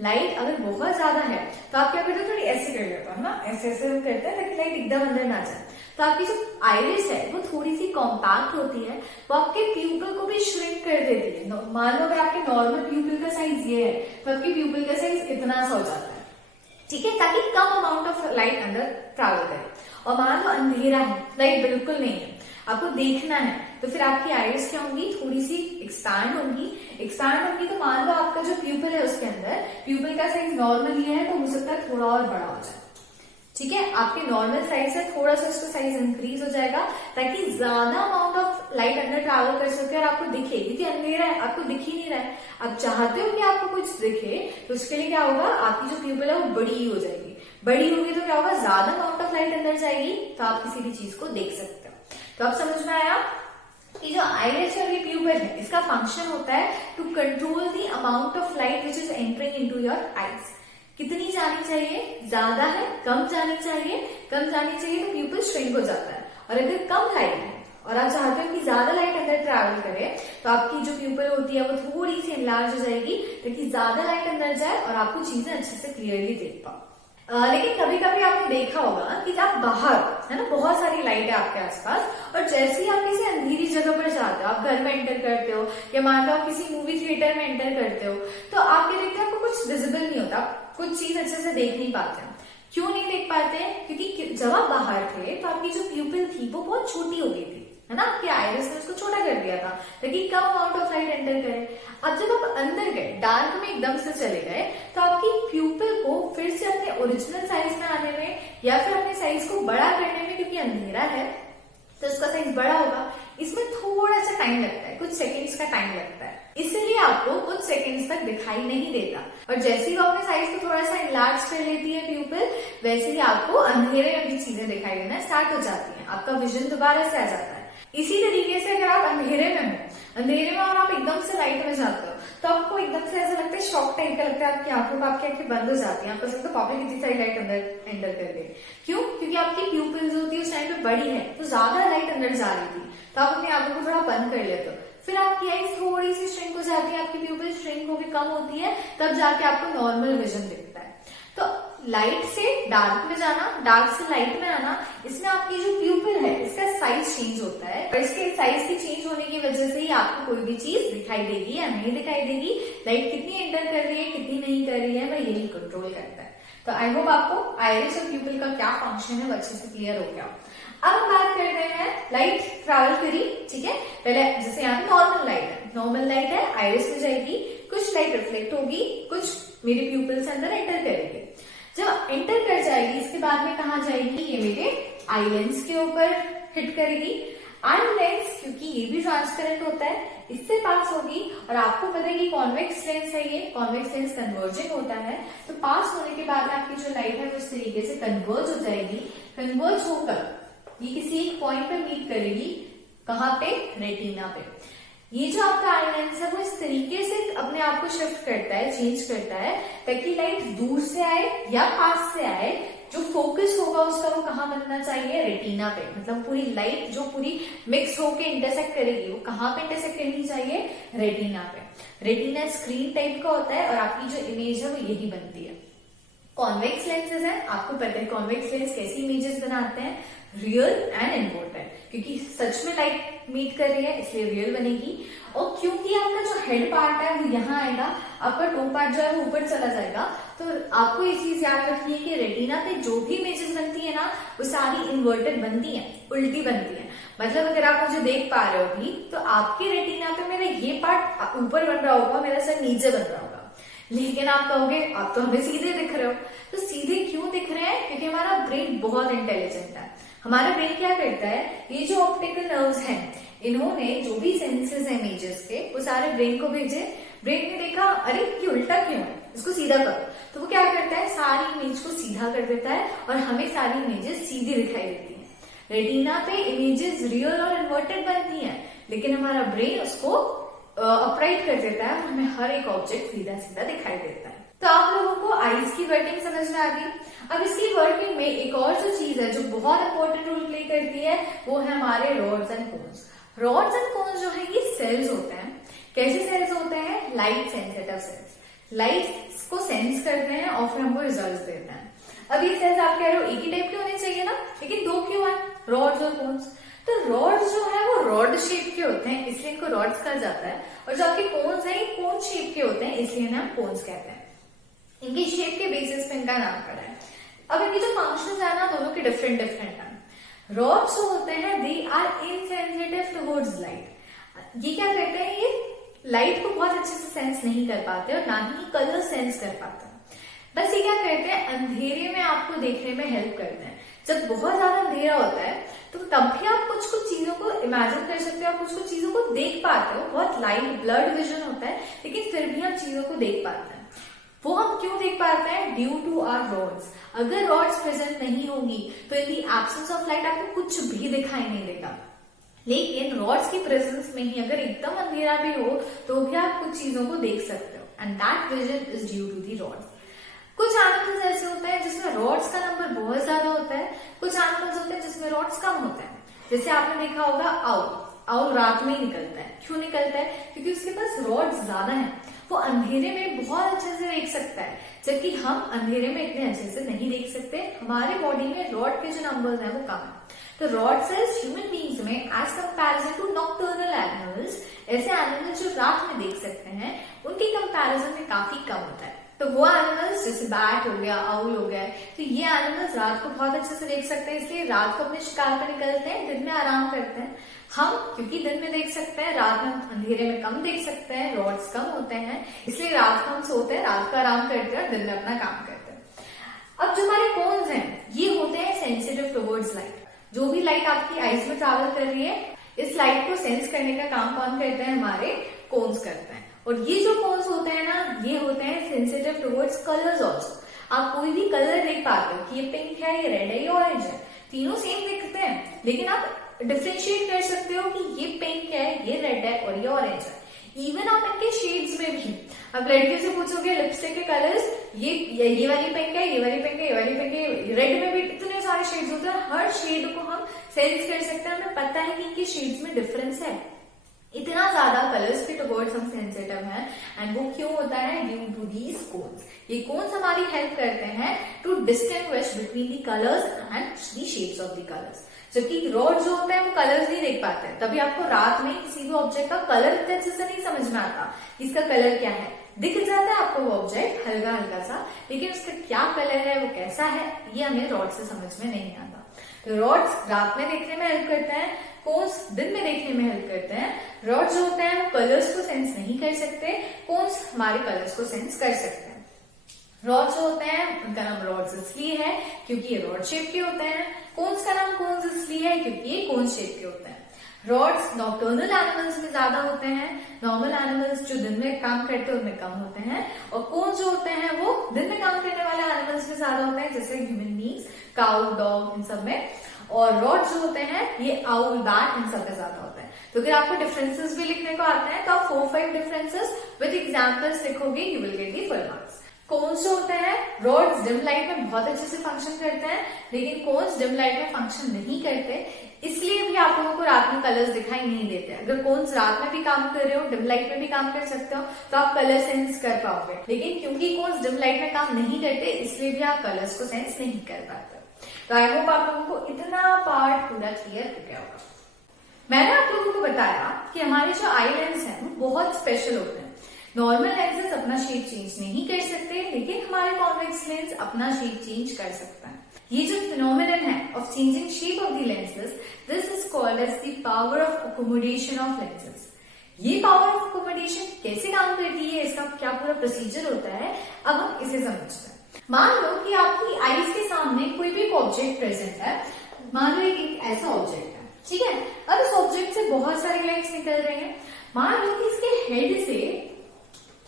लाइट अगर बहुत ज्यादा है तो आप क्या करते हो, थोड़ी ऐसे कर लेते हो ना, ऐसे ऐसे करते हैं ताकि लाइट एकदम अंदर ना जाए। तो आपकी जो आइरिस है वो थोड़ी सी कॉम्पैक्ट होती है, वो आपके प्यूपिल को भी श्रिंक कर देती है। मान लो अगर आपके नॉर्मल प्यूपिल का साइज ये है तो आपके प्यूपिल का साइज इतना सा हो जाता है, ठीक है, ताकि कम अमाउंट ऑफ लाइट अंदर ट्रैवल करे। और मान लो अंधेरा है, लाइट बिल्कुल नहीं है, आपको देखना है, तो फिर आपकी आइरिस क्या होंगी, थोड़ी सी एक्सपैंड होंगी। तो मान लो आपका जो प्यूपिल है उसके अंदर प्यूपिल का साइज नॉर्मल ये है तो हो सकता है थोड़ा और बड़ा हो जाए, ठीक है। आपके नॉर्मल साइज से थोड़ा सा इसका साइज इंक्रीज हो जाएगा ताकि ज्यादा अमाउंट ऑफ लाइट अंदर ट्रैवल कर सके और आपको दिखे, क्योंकि अंधेरा है, आपको दिख ही नहीं रहा है। आप चाहते हो कि आपको कुछ दिखे तो उसके लिए क्या होगा, आपकी जो प्यूपिल है वो बड़ी हो जाएगी। बड़ी होगी तो क्या होगा, ज्यादा अमाउंट ऑफ लाइट अंदर जाएगी तो आप किसी भी चीज को देख सकते हो। तो अब समझ में आया कि जो आइरिस और ये प्यूपिल है इसका फंक्शन होता है to control the amount of light which is entering into your eyes. कितनी जानी चाहिए, ज्यादा है, कम जानी चाहिए, कम जानी चाहिए तो प्यूपिल श्रिंक हो जाता है। और अगर कम लाइट है और आप चाहते हो कि ज्यादा लाइट अंदर ट्रैवल करे तो आपकी जो प्यूपिल होती है वो थोड़ी सी एनलार्ज हो जाएगी ताकि ज्यादा लाइट अंदर जाए और आपको चीजें अच्छे से क्लियरली देख पाओ। लेकिन कभी कभी आपने देखा होगा कि आप बाहर, है ना, बहुत सारी लाइट है आपके आसपास और जैसे ही आप किसी अंधेरी जगह पर जाते हो, आप घर में एंटर करते हो या मान लो आप किसी मूवी थिएटर में एंटर करते हो, तो आप ये देखते हो आपको कुछ विजिबल नहीं होता, कुछ चीज अच्छे से देख नहीं पाते हैं। क्यों नहीं देख पाते हैं? क्योंकि जब आप बाहर थे तो आपकी जो प्यूपिल थी वो बहुत छोटी हो गई थी, है ना, आपकी आइरिस ने उसको छोटा कर दिया था ताकि कम अमाउंट ऑफ लाइट एंटर करे। अब जब आप अंदर गए, डार्क में एकदम से चले गए, तो आपकी प्यूपिल को फिर से अपने ओरिजिनल साइज में आने में या फिर अपने साइज को बड़ा करने में, क्योंकि अंधेरा है तो उसका साइज बड़ा होगा, इसमें थोड़ा सा टाइम लगता है, कुछ सेकेंड्स का टाइम लगता है, इसलिए आपको कुछ सेकेंड्स तक दिखाई नहीं देता। और जैसे ही वो अपने साइज को थोड़ा सा इनलार्ज कर लेती है प्यूपिल, वैसे ही आपको अंधेरे में भी चीजें दिखाई देना स्टार्ट हो जाती है, आपका विजन दोबारा से आ जाता है। इसी तरीके से अगर आप अंधेरे में हो और आप एकदम से लाइट में जाते हो तो आपको एकदम से ऐसा लगता है, शॉक टाइप का लगता है, आपकी आंखों को, आपकी आंखें बंद हो जाती हैं, आपको लगता है पापा कितनी सारी लाइट अंदर एंटर कर गई। क्यों? क्योंकि आपकी प्यूपिल जो होती है उस टाइम पे बड़ी है तो ज्यादा लाइट अंदर जा रही थी, तो आप अपनी आंखों को थोड़ा बंद कर लेते हो, फिर आपकी आईज थोड़ी सी श्रिंक हो जाती है, आपकी प्यूपिल श्रिंक होकर कम होती है, तब जाके आपको नॉर्मल विजन दिखता है। तो लाइट से डार्क में जाना, डार्क से लाइट में आना, इसमें आपकी जो प्यूपिल है इसका साइज चेंज होता है और इसके साइज के चेंज होने की वजह से ही आपको कोई भी चीज दिखाई देगी या नहीं दिखाई देगी, लाइट कितनी एंटर कर रही है कितनी नहीं कर रही है, वह यही कंट्रोल करता है। तो आई होप आपको आइरिस और प्यूपिल का क्या फंक्शन है वो अच्छे से क्लियर हो गया। अब हम बात करते हैं लाइट ट्रैवल करी, ठीक है। पहले जैसे यहाँ पे नॉर्मल लाइट है, आइरिस में जाएगी, कुछ लाइट रिफ्लेक्ट होगी, कुछ मेरे प्यूपिल से अंदर एंटर करेगी। जब एंटर कर जाएगी इसके बाद में कहा जाएगी, ये मेरे आई लेंस के ऊपर हिट करेगी। एंड लेंस, क्योंकि ये भी ट्रांसपेरेंट होता है, इससे पास होगी। और आपको पता है कि कॉन्वेक्स लेंस है, ये कॉन्वेक्स लेंस कन्वर्जिंग होता है, तो पास होने के बाद आपकी जो लाइट है वो इस तरीके से कन्वर्ज हो जाएगी। कन्वर्ज होकर ये किसी एक पॉइंट पर मीट करेगी, कहाँ पे, रेटिना पे। ये जो आपका आई लेंस है वो इस तरीके से अपने आप को शिफ्ट करता है, चेंज करता है, ताकि लाइट दूर से आए या पास से आए, जो फोकस होगा उसका वो कहाँ बनना चाहिए, रेटिना पे। मतलब पूरी लाइट जो पूरी मिक्स होके इंटरसेक्ट करेगी वो कहाँ पे इंटरसेक्ट करनी चाहिए, रेटिना पे। रेटिना स्क्रीन टाइप का होता है और आपकी जो इमेज है वो यही बनती है। कॉन्वेक्स लेंसेज है, आपको पता है कॉन्वेक्स लेंस कैसी इमेजेस बनाते हैं, रियल एंड इन्वर्टेड, क्योंकि सच में लाइट मीट कर रही है इसलिए रियल बनेगी। और क्योंकि आपका जो हेड पार्ट है वो यहाँ आएगा, आपका टो पार्ट जो है वो ऊपर चला जाएगा, तो आपको ये चीज याद रखनी है कि रेटिना पे जो भी इमेजेस बनती है ना वो सारी इन्वर्टेड बनती है, उल्टी बनती है। मतलब अगर आप मुझे देख पा रहे हो अभी, तो आपके रेटिना पे मेरा ये पार्ट ऊपर बन रहा होगा, मेरा सर नीचे बन रहा होगा। लेकिन आप कहोगे आप तो हमें सीधे दिख रहे हो, तो सीधे क्यों दिख रहे हैं, क्योंकि हमारा ब्रेन बहुत इंटेलिजेंट है। हमारा ब्रेन क्या करता है, ये जो ऑप्टिकल नर्व्स हैं इन्होंने जो भी सेंसेस है इमेजेस के वो सारे ब्रेन को भेजे। ब्रेन ने देखा अरे ये उल्टा क्यों है, इसको सीधा करो, तो वो क्या करता है, सारी इमेज को सीधा कर देता है और हमें सारी इमेजेस सीधी दिखाई देती हैं। रेटिना पे इमेजेस रियल और इन्वर्टेड बनती हैं, लेकिन हमारा ब्रेन उसको अपराइट कर देता है, हमें हर एक ऑब्जेक्ट सीधा सीधा दिखाई देता है। तो आप लोगों को आईज की वर्किंग समझ में आ गई। अब इसकी वर्किंग में एक और जो चीज है जो बहुत इंपॉर्टेंट रोल प्ले करती है वो है हमारे rods and cones. Rods and cones जो है ये सेल्स होते हैं। कैसे सेल्स होते हैं, लाइट सेंसिटिव सेल्स, लाइट को सेंस करते हैं और फिर हमको रिजल्ट देते हैं। अब ये सेल्स आप कह रहे हो एक ही टाइप के होने चाहिए ना, लेकिन दो क्यों है, रॉड्स और कोन्स। तो रॉड्स जो है वो रॉड शेप के होते हैं इसलिए इनको रॉड्स कहा जाता है, और जो आपके कोन्स है ये कोन शेप के होते हैं इसलिए इन्हें हम कोन्स कहते हैं। इनकी शेप के बेसिस पे इनका नाम पड़ा है। अब इनकी जो फंक्शंस है ना दोनों के डिफरेंट डिफरेंट हैं। रॉड्स जो होते हैं they are insensitive towards light. ये क्या करते हैं, ये लाइट को बहुत अच्छे से सेंस नहीं कर पाते और ना ही कलर सेंस कर पाते। बस ये क्या करते हैं, अंधेरे में आपको देखने में हेल्प करते हैं। जब बहुत ज्यादा अंधेरा होता है तो तब भी आप कुछ कुछ चीजों को इमेजिन कर सकते हो, आप कुछ कुछ चीजों को देख पाते हो। बहुत लाइट ब्लड विजन होता है लेकिन फिर भी हम चीजों को देख पाते हैं। वो हम क्यों देख पाते हैं, ड्यू टू आवर रॉड्स। अगर रॉड्स प्रेजेंट नहीं होगी तो इन दी एब्सेंस ऑफ लाइट आपको कुछ भी दिखाई नहीं देगा। लेकिन रॉड्स की प्रेजेंस में ही अगर एकदम अंधेरा भी हो तो भी आप कुछ चीजों को देख सकते हो, and that vision is due to the rods. कुछ एनिमल्स ऐसे होते हैं जिसमें रॉड्स का नंबर बहुत ज्यादा होता है, कुछ एनिमल्स होते हैं जिसमें रॉड्स कम होते हैं। जैसे आपने देखा होगा आउल रात में ही निकलता है। क्यों निकलता है, क्योंकि उसके पास रॉड्स ज्यादा हैं, वो अंधेरे में बहुत अच्छे से देख सकता है, जबकि हम अंधेरे में इतने अच्छे से नहीं देख सकते। हमारे बॉडी में रॉड के जो नंबर्स हैं वो कम है। तो रॉड सेल्स ह्यूमन बींग्स में as comparison to nocturnal animals, ऐसे एनिमल्स जो रात में देख सकते हैं उनके कंपैरिजन में काफी कम होता है। तो वो एनिमल्स जैसे बैट हो गया, आउल हो गया, तो ये एनिमल्स रात को बहुत अच्छे से देख सकते हैं, इसलिए रात को अपने शिकार पर निकलते हैं, दिन में आराम करते हैं। हम क्योंकि दिन में देख सकते हैं, रात में अंधेरे में कम देख सकते हैं, रॉड्स कम होते हैं, इसलिए रात को हम सोते हैं, रात का आराम करते हैं और दिन में अपना काम करते हैं। अब जो हमारे कोन्स हैं ये होते हैं सेंसिटिव टुवर्ड्स लाइट। जो भी लाइट आपकी आईज में ट्रैवल कर रही है, इस लाइट को सेंस करने का काम कौन करते हैं, हमारे कोन्स करते हैं। और ये जो कोन्स होते हैं ना ये होते हैं सेंसिटिव टुवर्ड्स कलर्स ऑल्सो। आप कोई भी कलर देख पाते हो कि ये पिंक है, ये रेड है, ये ऑरेंज है, तीनों सेम दिखते हैं, लेकिन आप डिफ्रेंशिएट कर सकते हो कि ये पिंक है, ये रेड है और ये ऑरेंज है। इवन आप इनके शेड्स में भी, अब लड़कियों से पूछोगे लिपस्टिक के कलर्स, ये वाली पिंक है, ये वाली पिंक है, ये वाली पिंक है, रेड में भी इतने सारे शेड्स होते हैं, हर शेड को हम सेंस कर सकते हैं। हमें पता है कि इनके शेड्स में डिफरेंस है। इतना ज्यादा कलर्स के टुवर्ड्स हम सेंसिटिव हैं, एंड वो क्यों होता है, ड्यू टू दीज कोन्स। ये कोन्स हमारी हेल्प करते हैं to distinguish between the colours and the shapes of the colours. जबकि रॉड जो होता है वो कलर्स नहीं देख पाते हैं, तभी आपको रात में किसी भी ऑब्जेक्ट का कलर इतने अच्छे से नहीं समझ में आता, इसका कलर क्या है। दिख जाता है आपको वो ऑब्जेक्ट हल्का हल्का सा, लेकिन उसका क्या कलर है, वो कैसा है, ये हमें रॉड से समझ में नहीं आता। तो रॉड्स रात में देखने में हेल्प करते हैं, कोन्स दिन में देखने में हेल्प करते हैं। रॉड्स जो होते हैं वो कलर्स को सेंस नहीं कर सकते, कोन्स हमारे कलर्स को सेंस कर सकते हैं। रॉड्स जो होते हैं उनका नाम रॉड्स इसलिए है क्योंकि ये रॉड शेप के होते हैं। कोन्स का नाम कोन्स इसलिए है क्योंकि ये कोन शेप के होते हैं। रॉड्स नॉक्टर्नल एनिमल्स में ज्यादा होते हैं, नॉर्मल एनिमल्स जो दिन में काम करते हैं उनमें कम होते हैं, और कोन्स जो होते हैं वो दिन में काम करने वाले एनिमल्स में ज्यादा होते हैं, जैसे ह्यूमन बींग्स, काउ, डॉग, इन सब में। और रॉड्स जो होते हैं ये आउल, बैट, इन सब में ज्यादा होते हैं। तो अगर आपको डिफरेंसेस भी लिखने को आते हैं तो आप 4-5 डिफरेंसेस विद एग्जाम्पल्स लिखोगे, you will get the full marks. Cones जो होते हैं, रॉड्स डिम लाइट में बहुत अच्छे से फंक्शन करते हैं, लेकिन कोन्स डिम लाइट में फंक्शन नहीं करते, इसलिए भी आप लोगों को रात में कलर्स दिखाई नहीं देते। अगर कोन्स रात में भी काम कर रहे हो, डिम लाइट में भी काम कर सकते हो, तो आप कलर सेंस कर पाओगे, लेकिन क्योंकि कोन्स डिम लाइट में काम नहीं करते इसलिए भी आप कलर्स को सेंस नहीं कर पाते। तो आई होप आप लोगों को इतना पार्ट पूरा क्लियर हो गया होगा। मैंने आप लोगों को बताया कि हमारे जो आई लेंस है वो बहुत स्पेशल होते हैं। नॉर्मल लेंसेज अपना शेप चेंज नहीं कर सकते, लेकिन हमारे कॉन्वेक्स लेंस अपना शेप चेंज कर सकता है। ये जो फिनोमिनन है of changing shape of the lenses, this is called as the power of accommodation of lenses. ये पावर ऑफ अकोमोडेशन कैसे काम करती है, इसका क्या पूरा प्रोसीजर होता है, अब हम इसे समझते हैं। मान लो कि आपकी आईज के सामने कोई भी ऑब्जेक्ट प्रेजेंट है, मान लो एक ऐसा ऑब्जेक्ट है, ठीक है। अब इस ऑब्जेक्ट से बहुत सारे लाइट्स निकल रहे हैं। मान लो कि इसके हेड से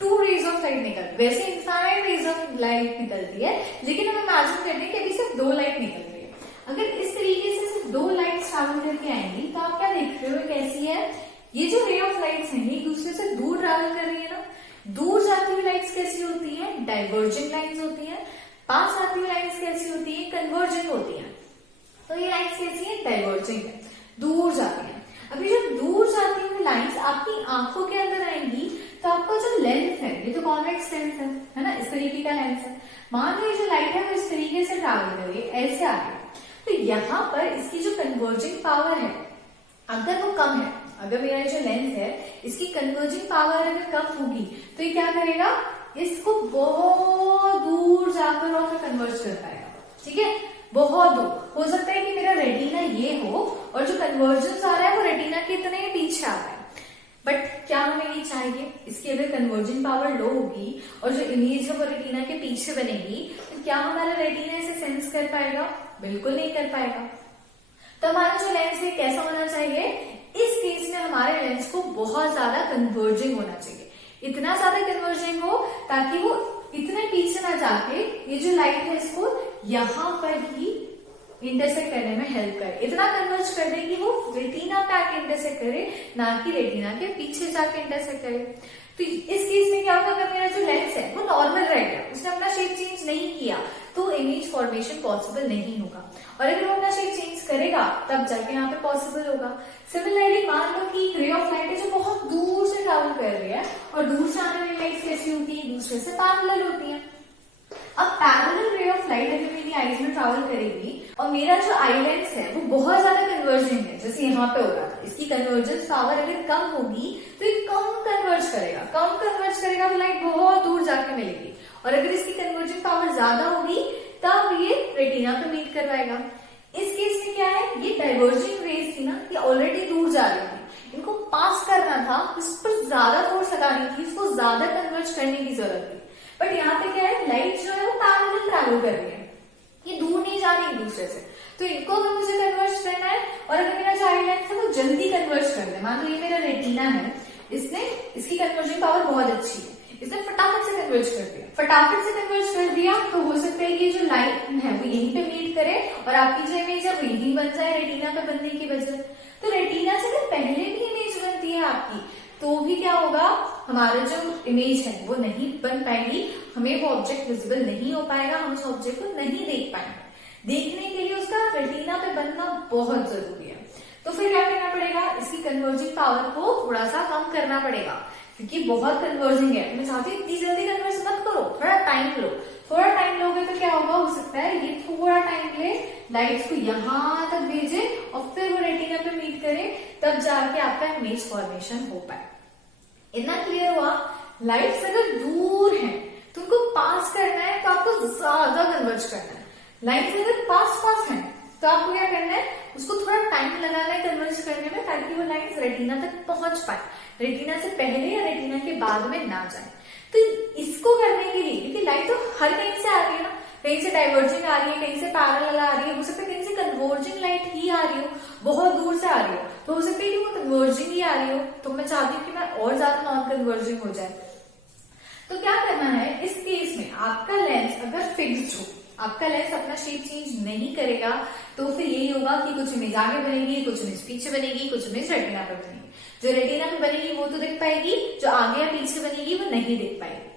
2 रेज ऑफ लाइट निकल, वैसे इनफाइनाइट रेज ऑफ लाइट निकलती है, लेकिन हम इमेजिन करते हैं कि अभी सिर्फ 2 लाइट निकल रही है। अगर इस तरीके से सिर्फ 2 लाइट ट्रैवल करके आएंगी तो आप क्या देख रहे हो, कैसी है, ये जो रे ऑफ लाइट्स हैं एक दूसरे से दूर ट्रैवल कर रही है ना। दूर जाती हुई लाइट्स कैसी होती है, डाइवर्जिंग लाइन्स होती है। पास आती हुई लाइन्स कैसी होती है, कन्वर्जिंग होती है। तो ये लाइन्स कैसी है, डाइवर्जिंग है, दूर जाती है। अभी जब दूर जाती हुई लाइन्स आपकी आंखों के अंदर आएंगी तो आपका जो लेंस है, ये तो कॉन्वेक्स लेंस है ना, इस तरीके का लेंस है। मान लो ये जो लाइट है वो इस तरीके से ट्रैवल कर रही है, ऐसे आ रही है, तो यहाँ पर इसकी जो कन्वर्जिंग पावर है अगर वो कम है, अगर मेरा जो लेंस है इसकी कन्वर्जिंग पावर अगर कम होगी तो ये क्या करेगा, इसको बहुत दूर जाकर और कन्वर्ज कर पाएगा, ठीक है, बहुत दूर। हो सकता है कि मेरा रेटिना ये हो और जो कन्वर्जेंस आ रहा है वो रेटिना के इतने पीछे आ रहा है, बट क्या हमें ये चाहिए, इसकी अगर कन्वर्जिंग पावर लो होगी और जो इमेज है वो रेटिना के पीछे बनेगी, तो क्या हमारा रेटिना इसे सेंस कर पाएगा, बिल्कुल नहीं कर पाएगा। तो हमारा जो लेंस है कैसा होना चाहिए, इस केस में हमारे लेंस को बहुत ज्यादा कन्वर्जिंग होना चाहिए, इतना ज्यादा कन्वर्जिंग हो ताकि वो इतने पीछे ना जाके ये जो लाइट है इसको यहाँ पर ही इंटरसेक्ट करने में हेल्प करे, इतना कन्वर्ज कर दे कि वो रेटिना पे आके इंटरसेक्ट करे, ना कि रेटिना के पीछे जाके इंटरसेक्ट करे। तो इस केस में क्या होगा, अगर मेरा जो लेंस है वो नॉर्मल रह गया, उसने अपना शेप चेंज नहीं किया, तो इमेज फॉर्मेशन पॉसिबल नहीं होगा, और अगर वो अपना शेप चेंज करेगा तब जाके यहाँ पे पॉसिबल होगा। सिमिलरली मान लो कि रे ऑफ लाइट है जो बहुत दूर से ट्रैवल कर रही है, और दूर से आने वाली लाइट कैसी होती है, दूसरे से पैरेलल होती है। अब पैरेलल रे ऑफ लाइट अगर मेरी आईज में ट्रैवल करेगी और मेरा जो आई लेंस है वो बहुत ज्यादा कन्वर्जिंग है, जैसे यहाँ पे हो रहा था, इसकी कन्वर्जेंस पावर अगर कम होगी तो ये कम कन्वर्ज करेगा तो लाइट बहुत दूर जाके मिलेगी, और अगर इसकी कन्वर्जिंग पावर ज्यादा होगी तब ये रेटिना पे मीट करवाएगा। इस केस में क्या है, ये डाइवर्जिंग रेज थी ना, ये ऑलरेडी दूर जा रही थी, इनको पास करना था, इस पर ज्यादा फोर्स लगानी थी, इसको ज्यादा कन्वर्ज करने की जरूरत थी, बट यहाँ पे क्या है, लाइट जो है वो पैरेलल ट्रैवल कर रही है, ये दूर नहीं जा रही एक दूसरे से, तो इनको अगर मुझे कन्वर्ज करना है और अगर मेरा जो आई लेंस है वो जल्दी कन्वर्ज कर दे, मान लो ये मेरा रेटिना है, इसने इसकी कन्वर्जिंग पावर बहुत अच्छी है, इसने फटाफट से कन्वर्ज कर दिया, तो हो सकता है कि जो लाइट है वो यहीं पे मीट करे और आपकी जो इमेज है वो यहीं बन जाए रेटिना पे बनने की वजह। तो रेटिना से अगर पहले भी इमेज बनती है आपकी, तो भी क्या होगा, हमारा जो इमेज है वो नहीं बन पाएगी, हमें वो ऑब्जेक्ट विजिबल नहीं हो पाएगा, हम उस ऑब्जेक्ट को नहीं देख पाएंगे। देखने के लिए उसका रेटिना पे बनना बहुत जरूरी है। तो फिर क्या करना पड़ेगा, इसकी कन्वर्जिंग पावर को थोड़ा सा कम करना पड़ेगा, क्योंकि बहुत कन्वर्जिंग है। मैं चाहती हूँ इतनी जल्दी कन्वर्ज मत करो, थोड़ा टाइम लो। थोड़ा टाइम लोगे तो क्या होगा, हो सकता है ये थोड़ा टाइम ले, लाइट्स को यहाँ तक भेजे और फिर वो रेटिना पे मीट करे, तब जाके आपका इमेज फॉर्मेशन हो पाए। इतना क्लियर हुआ। लाइट्स अगर दूर है तो उनको पास करना है तो आपको ज्यादा कन्वर्ज करना है। लाइट्स अगर पास है तो आपको क्या करना है, उसको थोड़ा टाइम लगाना है कन्वर्ज करने में, ताकि वो लाइट्स रेटिना तक पहुंच पाए, रेटिना से पहले या रेटिना के बाद में ना जाए। तो इसको करने के लिए, क्योंकि लाइट तो हर कहीं से आ रही है ना, कहीं से डाइवर्जिंग आ रही है, कहीं से पैरेलल आ रही है, हो सकता है कहीं से कन्वर्जिंग लाइट ही आ रही हो, बहुत दूर से आ रही हो, तो हो सकता है कि वो कन्वर्जिंग ही आ रही हो, तो मैं चाहती हूँ कि मैं और ज्यादा नॉन कन्वर्जिंग हो जाए। तो क्या करना है इस केस में, आपका लेंस अगर फिक्स्ड हो, आपका लेंस अपना शेप चेंज नहीं करेगा, तो फिर यही होगा कि कुछ इमेज आगे बनेगी, कुछ इमेज पीछे बनेगी, कुछ इमेज रेटिना पर बनेगी। जो रेटिना पे बनेगी वो तो दिख पाएगी, जो आगे या पीछे बनेगी वो नहीं दिख पाएगी।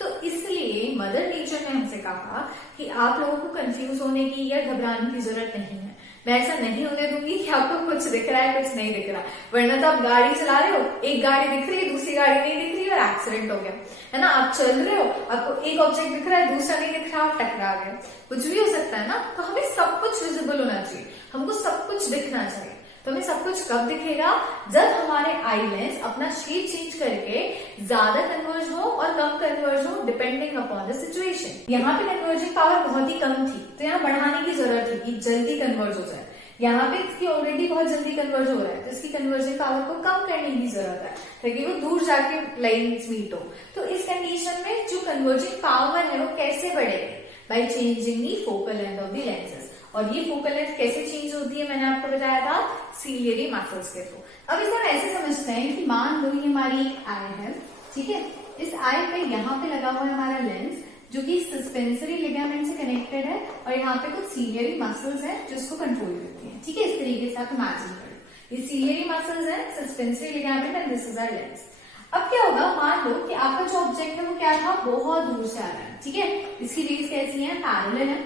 तो इसलिए मदर नेचर ने हमसे कहा कि आप लोगों को कंफ्यूज होने की या घबराने की जरूरत नहीं है। मैं ऐसा नहीं होने दूंगी कि आपको कुछ दिख रहा है कुछ नहीं दिख रहा, वरना तो आप गाड़ी चला रहे हो, एक गाड़ी दिख रही है दूसरी गाड़ी नहीं दिख रही और एक्सीडेंट हो गया, है ना। आप चल रहे हो, आपको एक ऑब्जेक्ट दिख रहा है दूसरा नहीं दिख रहा, आप टकरा गए, कुछ भी हो सकता है ना। तो हमें सब कुछ विजिबल होना चाहिए, हमको सब कुछ दिखना चाहिए। तो हमें सब कुछ कब दिखेगा, जब हमारे आई लेंस अपना शेप चेंज करके ज्यादा कन्वर्ज हो और कम कन्वर्ज हो, डिपेंडिंग अपॉन द सिचुएशन। यहाँ पे कन्वर्जिंग पावर बहुत ही कम थी, तो यहाँ बढ़ाने की जरूरत थी कि जल्दी कन्वर्ज हो जाए। यहाँ पे इसकी ऑलरेडी बहुत जल्दी कन्वर्ज हो रहा है, तो इसकी कन्वर्जिंग पावर को कम करने की जरूरत है ताकि वो दूर जाके लाइन्स मीट हो। तो इस कंडीशन में जो कन्वर्जिंग पावर है वो कैसे बढ़ेगी, by changing the focal length of the lenses. और ये फोकल लेंथ कैसे चेंज होती है, मैंने आपको बताया था सीलियरी मसल्स के थ्रू। अब इसे हम ऐसे समझते हैं कि मान लो ये हमारी एक आई है, ठीक है। इस आई पे यहाँ पे लगा हुआ है हमारा लेंस, जो कि सस्पेंसरी लिगामेंट से कनेक्टेड है, और यहाँ पे कुछ सीलियरी मसल्स हैं जो इसको कंट्रोल करती हैं, ठीक है। इस तरीके से आप इमेजिन करो, ये सीलियरी मसल्स है, suspensory ligament and this is our lens. अब क्या होगा, मान लो कि आपका जो ऑब्जेक्ट है वो क्या था, बहुत दूर से आ रहा है, ठीक है। इसकी रेज कैसी है, पैरेलल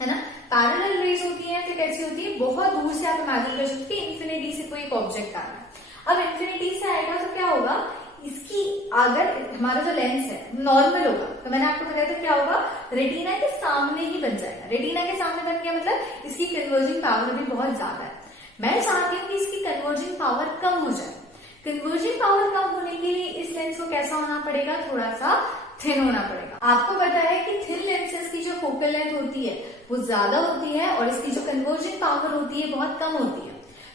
है ना। पैरेलल रेज होती है तो कैसी होती है, बहुत दूर से आप इमेजिन कर सकते हैं इन्फिनिटी से कोई एक ऑब्जेक्ट आ रहा है। अब इन्फिनिटी से आएगा तो क्या होगा, इसकी अगर हमारा जो लेंस है नॉर्मल होगा, तो मैंने आपको बताया था क्या होगा, रेटिना के सामने ही बन जाएगा। रेटिना के सामने बन गया मतलब इसकी कन्वर्जिंग पावर भी बहुत ज्यादा है। मैं चाहती हूँ कि इसकी कन्वर्जिंग पावर कम हो जाए। कन्वर्जिंग पावर कम होने के लिए इस लेंस को कैसा होना पड़ेगा, थोड़ा सा थिन होना पड़ेगा। आपको पता है कि थिन लेंसेज की जो फोकल लेंथ होती है वो ज्यादा होती है और इसकी जो कन्वर्जिंग पावर होती है बहुत कम होती है।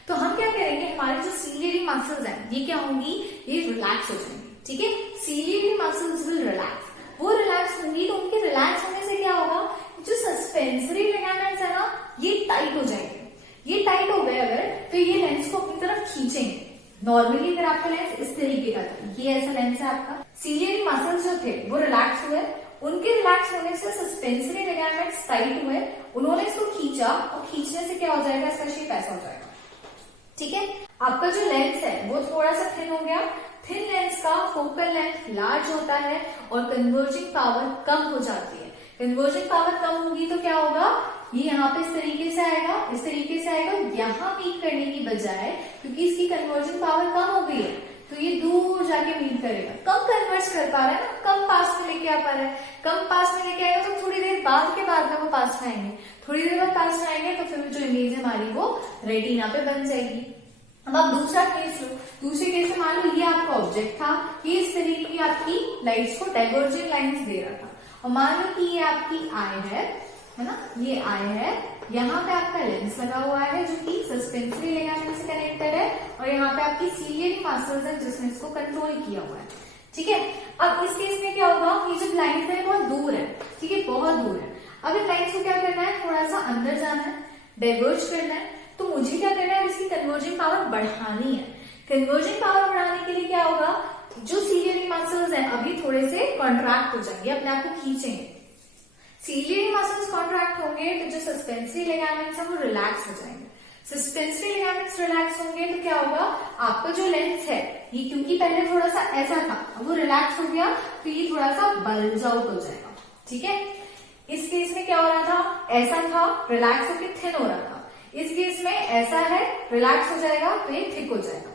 तो हम क्या करेंगे, हमारे जो सीलियरी मसल्स हैं ये क्या होंगी, ये रिलैक्स हो जाएंगी, ठीक है। सीलियरी मसल्स विल रिलैक्स, वो रिलैक्स होंगी, तो उनके रिलैक्स होने से क्या होगा, जो सस्पेंसरी लिगामेंट्स है ना ये टाइट हो जाएंगे। ये टाइट हो गए अगर, तो ये लेंस को अपनी तरफ खींचेंगे। नॉर्मली अगर आपका लेंस इस तरीके का था, ये ऐसा लेंस है आपका, सीलियरी मसल्स जो थे वो रिलैक्स हुए, उनके रिलैक्स होने से सस्पेंसरी लिगामेंट्स टाइट हुए, उन्होंने इसको खींचा और खींचने से क्या हो जाएगा, इसका शेप ऐसा हो जाएगा, ठीक है। आपका जो लेंस है वो थोड़ा सा थिन हो गया। थिन लेंस का फोकल लेंथ लार्ज होता है और कन्वर्जिंग पावर कम हो जाती है। कन्वर्जिंग पावर कम होगी तो क्या होगा, ये यहाँ पे इस तरीके से आएगा, इस तरीके से आएगा, यहाँ मीट करने की बजाय क्योंकि इसकी कन्वर्जिंग पावर कम हो गई है तो ये दूर जाके मीट करेगा, कम कन्वर्ज कर पा रहा है ना, कम पास में लेके आ पा रहा है। कम पास में लेके आएगा तो थोड़ी देर बाद के बाद में वो पास में आएंगे, थोड़ी देर बाद पास में आएंगे तो फिर जो इमेज है हमारी वो रेटिना पे बन जाएगी। अब आप दूसरा केस लो, दूसरे केस में मान लो ये आपका ऑब्जेक्ट था, ये इस तरीके की आपकी लाइट्स को डाइवर्जेंट लाइंस दे रहा था, और मान लो कि ये आपकी आई है ना, ये आई है, यहाँ पे आपका लेंस लगा हुआ है जो कि सस्पेंसरी लिगामेंट से कनेक्टेड है, और यहाँ पे आपकी सीलियरी मसल्स है जिसने इसको कंट्रोल किया हुआ है, ठीक है। अब इस केस में क्या होगा, ये जो लाइन्स है बहुत दूर है, ठीक है, बहुत दूर है। अब इन लाइन्स को क्या करना है, थोड़ा सा अंदर जाना है, डाइवर्ज करना है, तो मुझे क्या करना है, इसकी कन्वर्जिंग पावर बढ़ानी है। कन्वर्जिंग पावर बढ़ाने के लिए क्या होगा, जो सीलियरी मसल्स हैं अभी थोड़े से कॉन्ट्रैक्ट हो जाएंगे, अपने आप को खींचेंगे। सीलियरी मसल्स कॉन्ट्रैक्ट होंगे तो जो सस्पेंसरी लिगामेंट्स है वो रिलैक्स हो जाएंगे। सस्पेंसरी लिगामेंट्स रिलैक्स होंगे तो क्या होगा, आपका जो लेंस है ये क्योंकि पहले थोड़ा सा ऐसा था, अब वो रिलैक्स हो गया तो ये थोड़ा सा बल्ज आउट हो जाएगा, ठीक है। इस केस में क्या हो रहा था, ऐसा था, रिलैक्स होकर थिन हो रहा था। इस केस में ऐसा है, रिलैक्स हो जाएगा तो ये थिक हो जाएगा।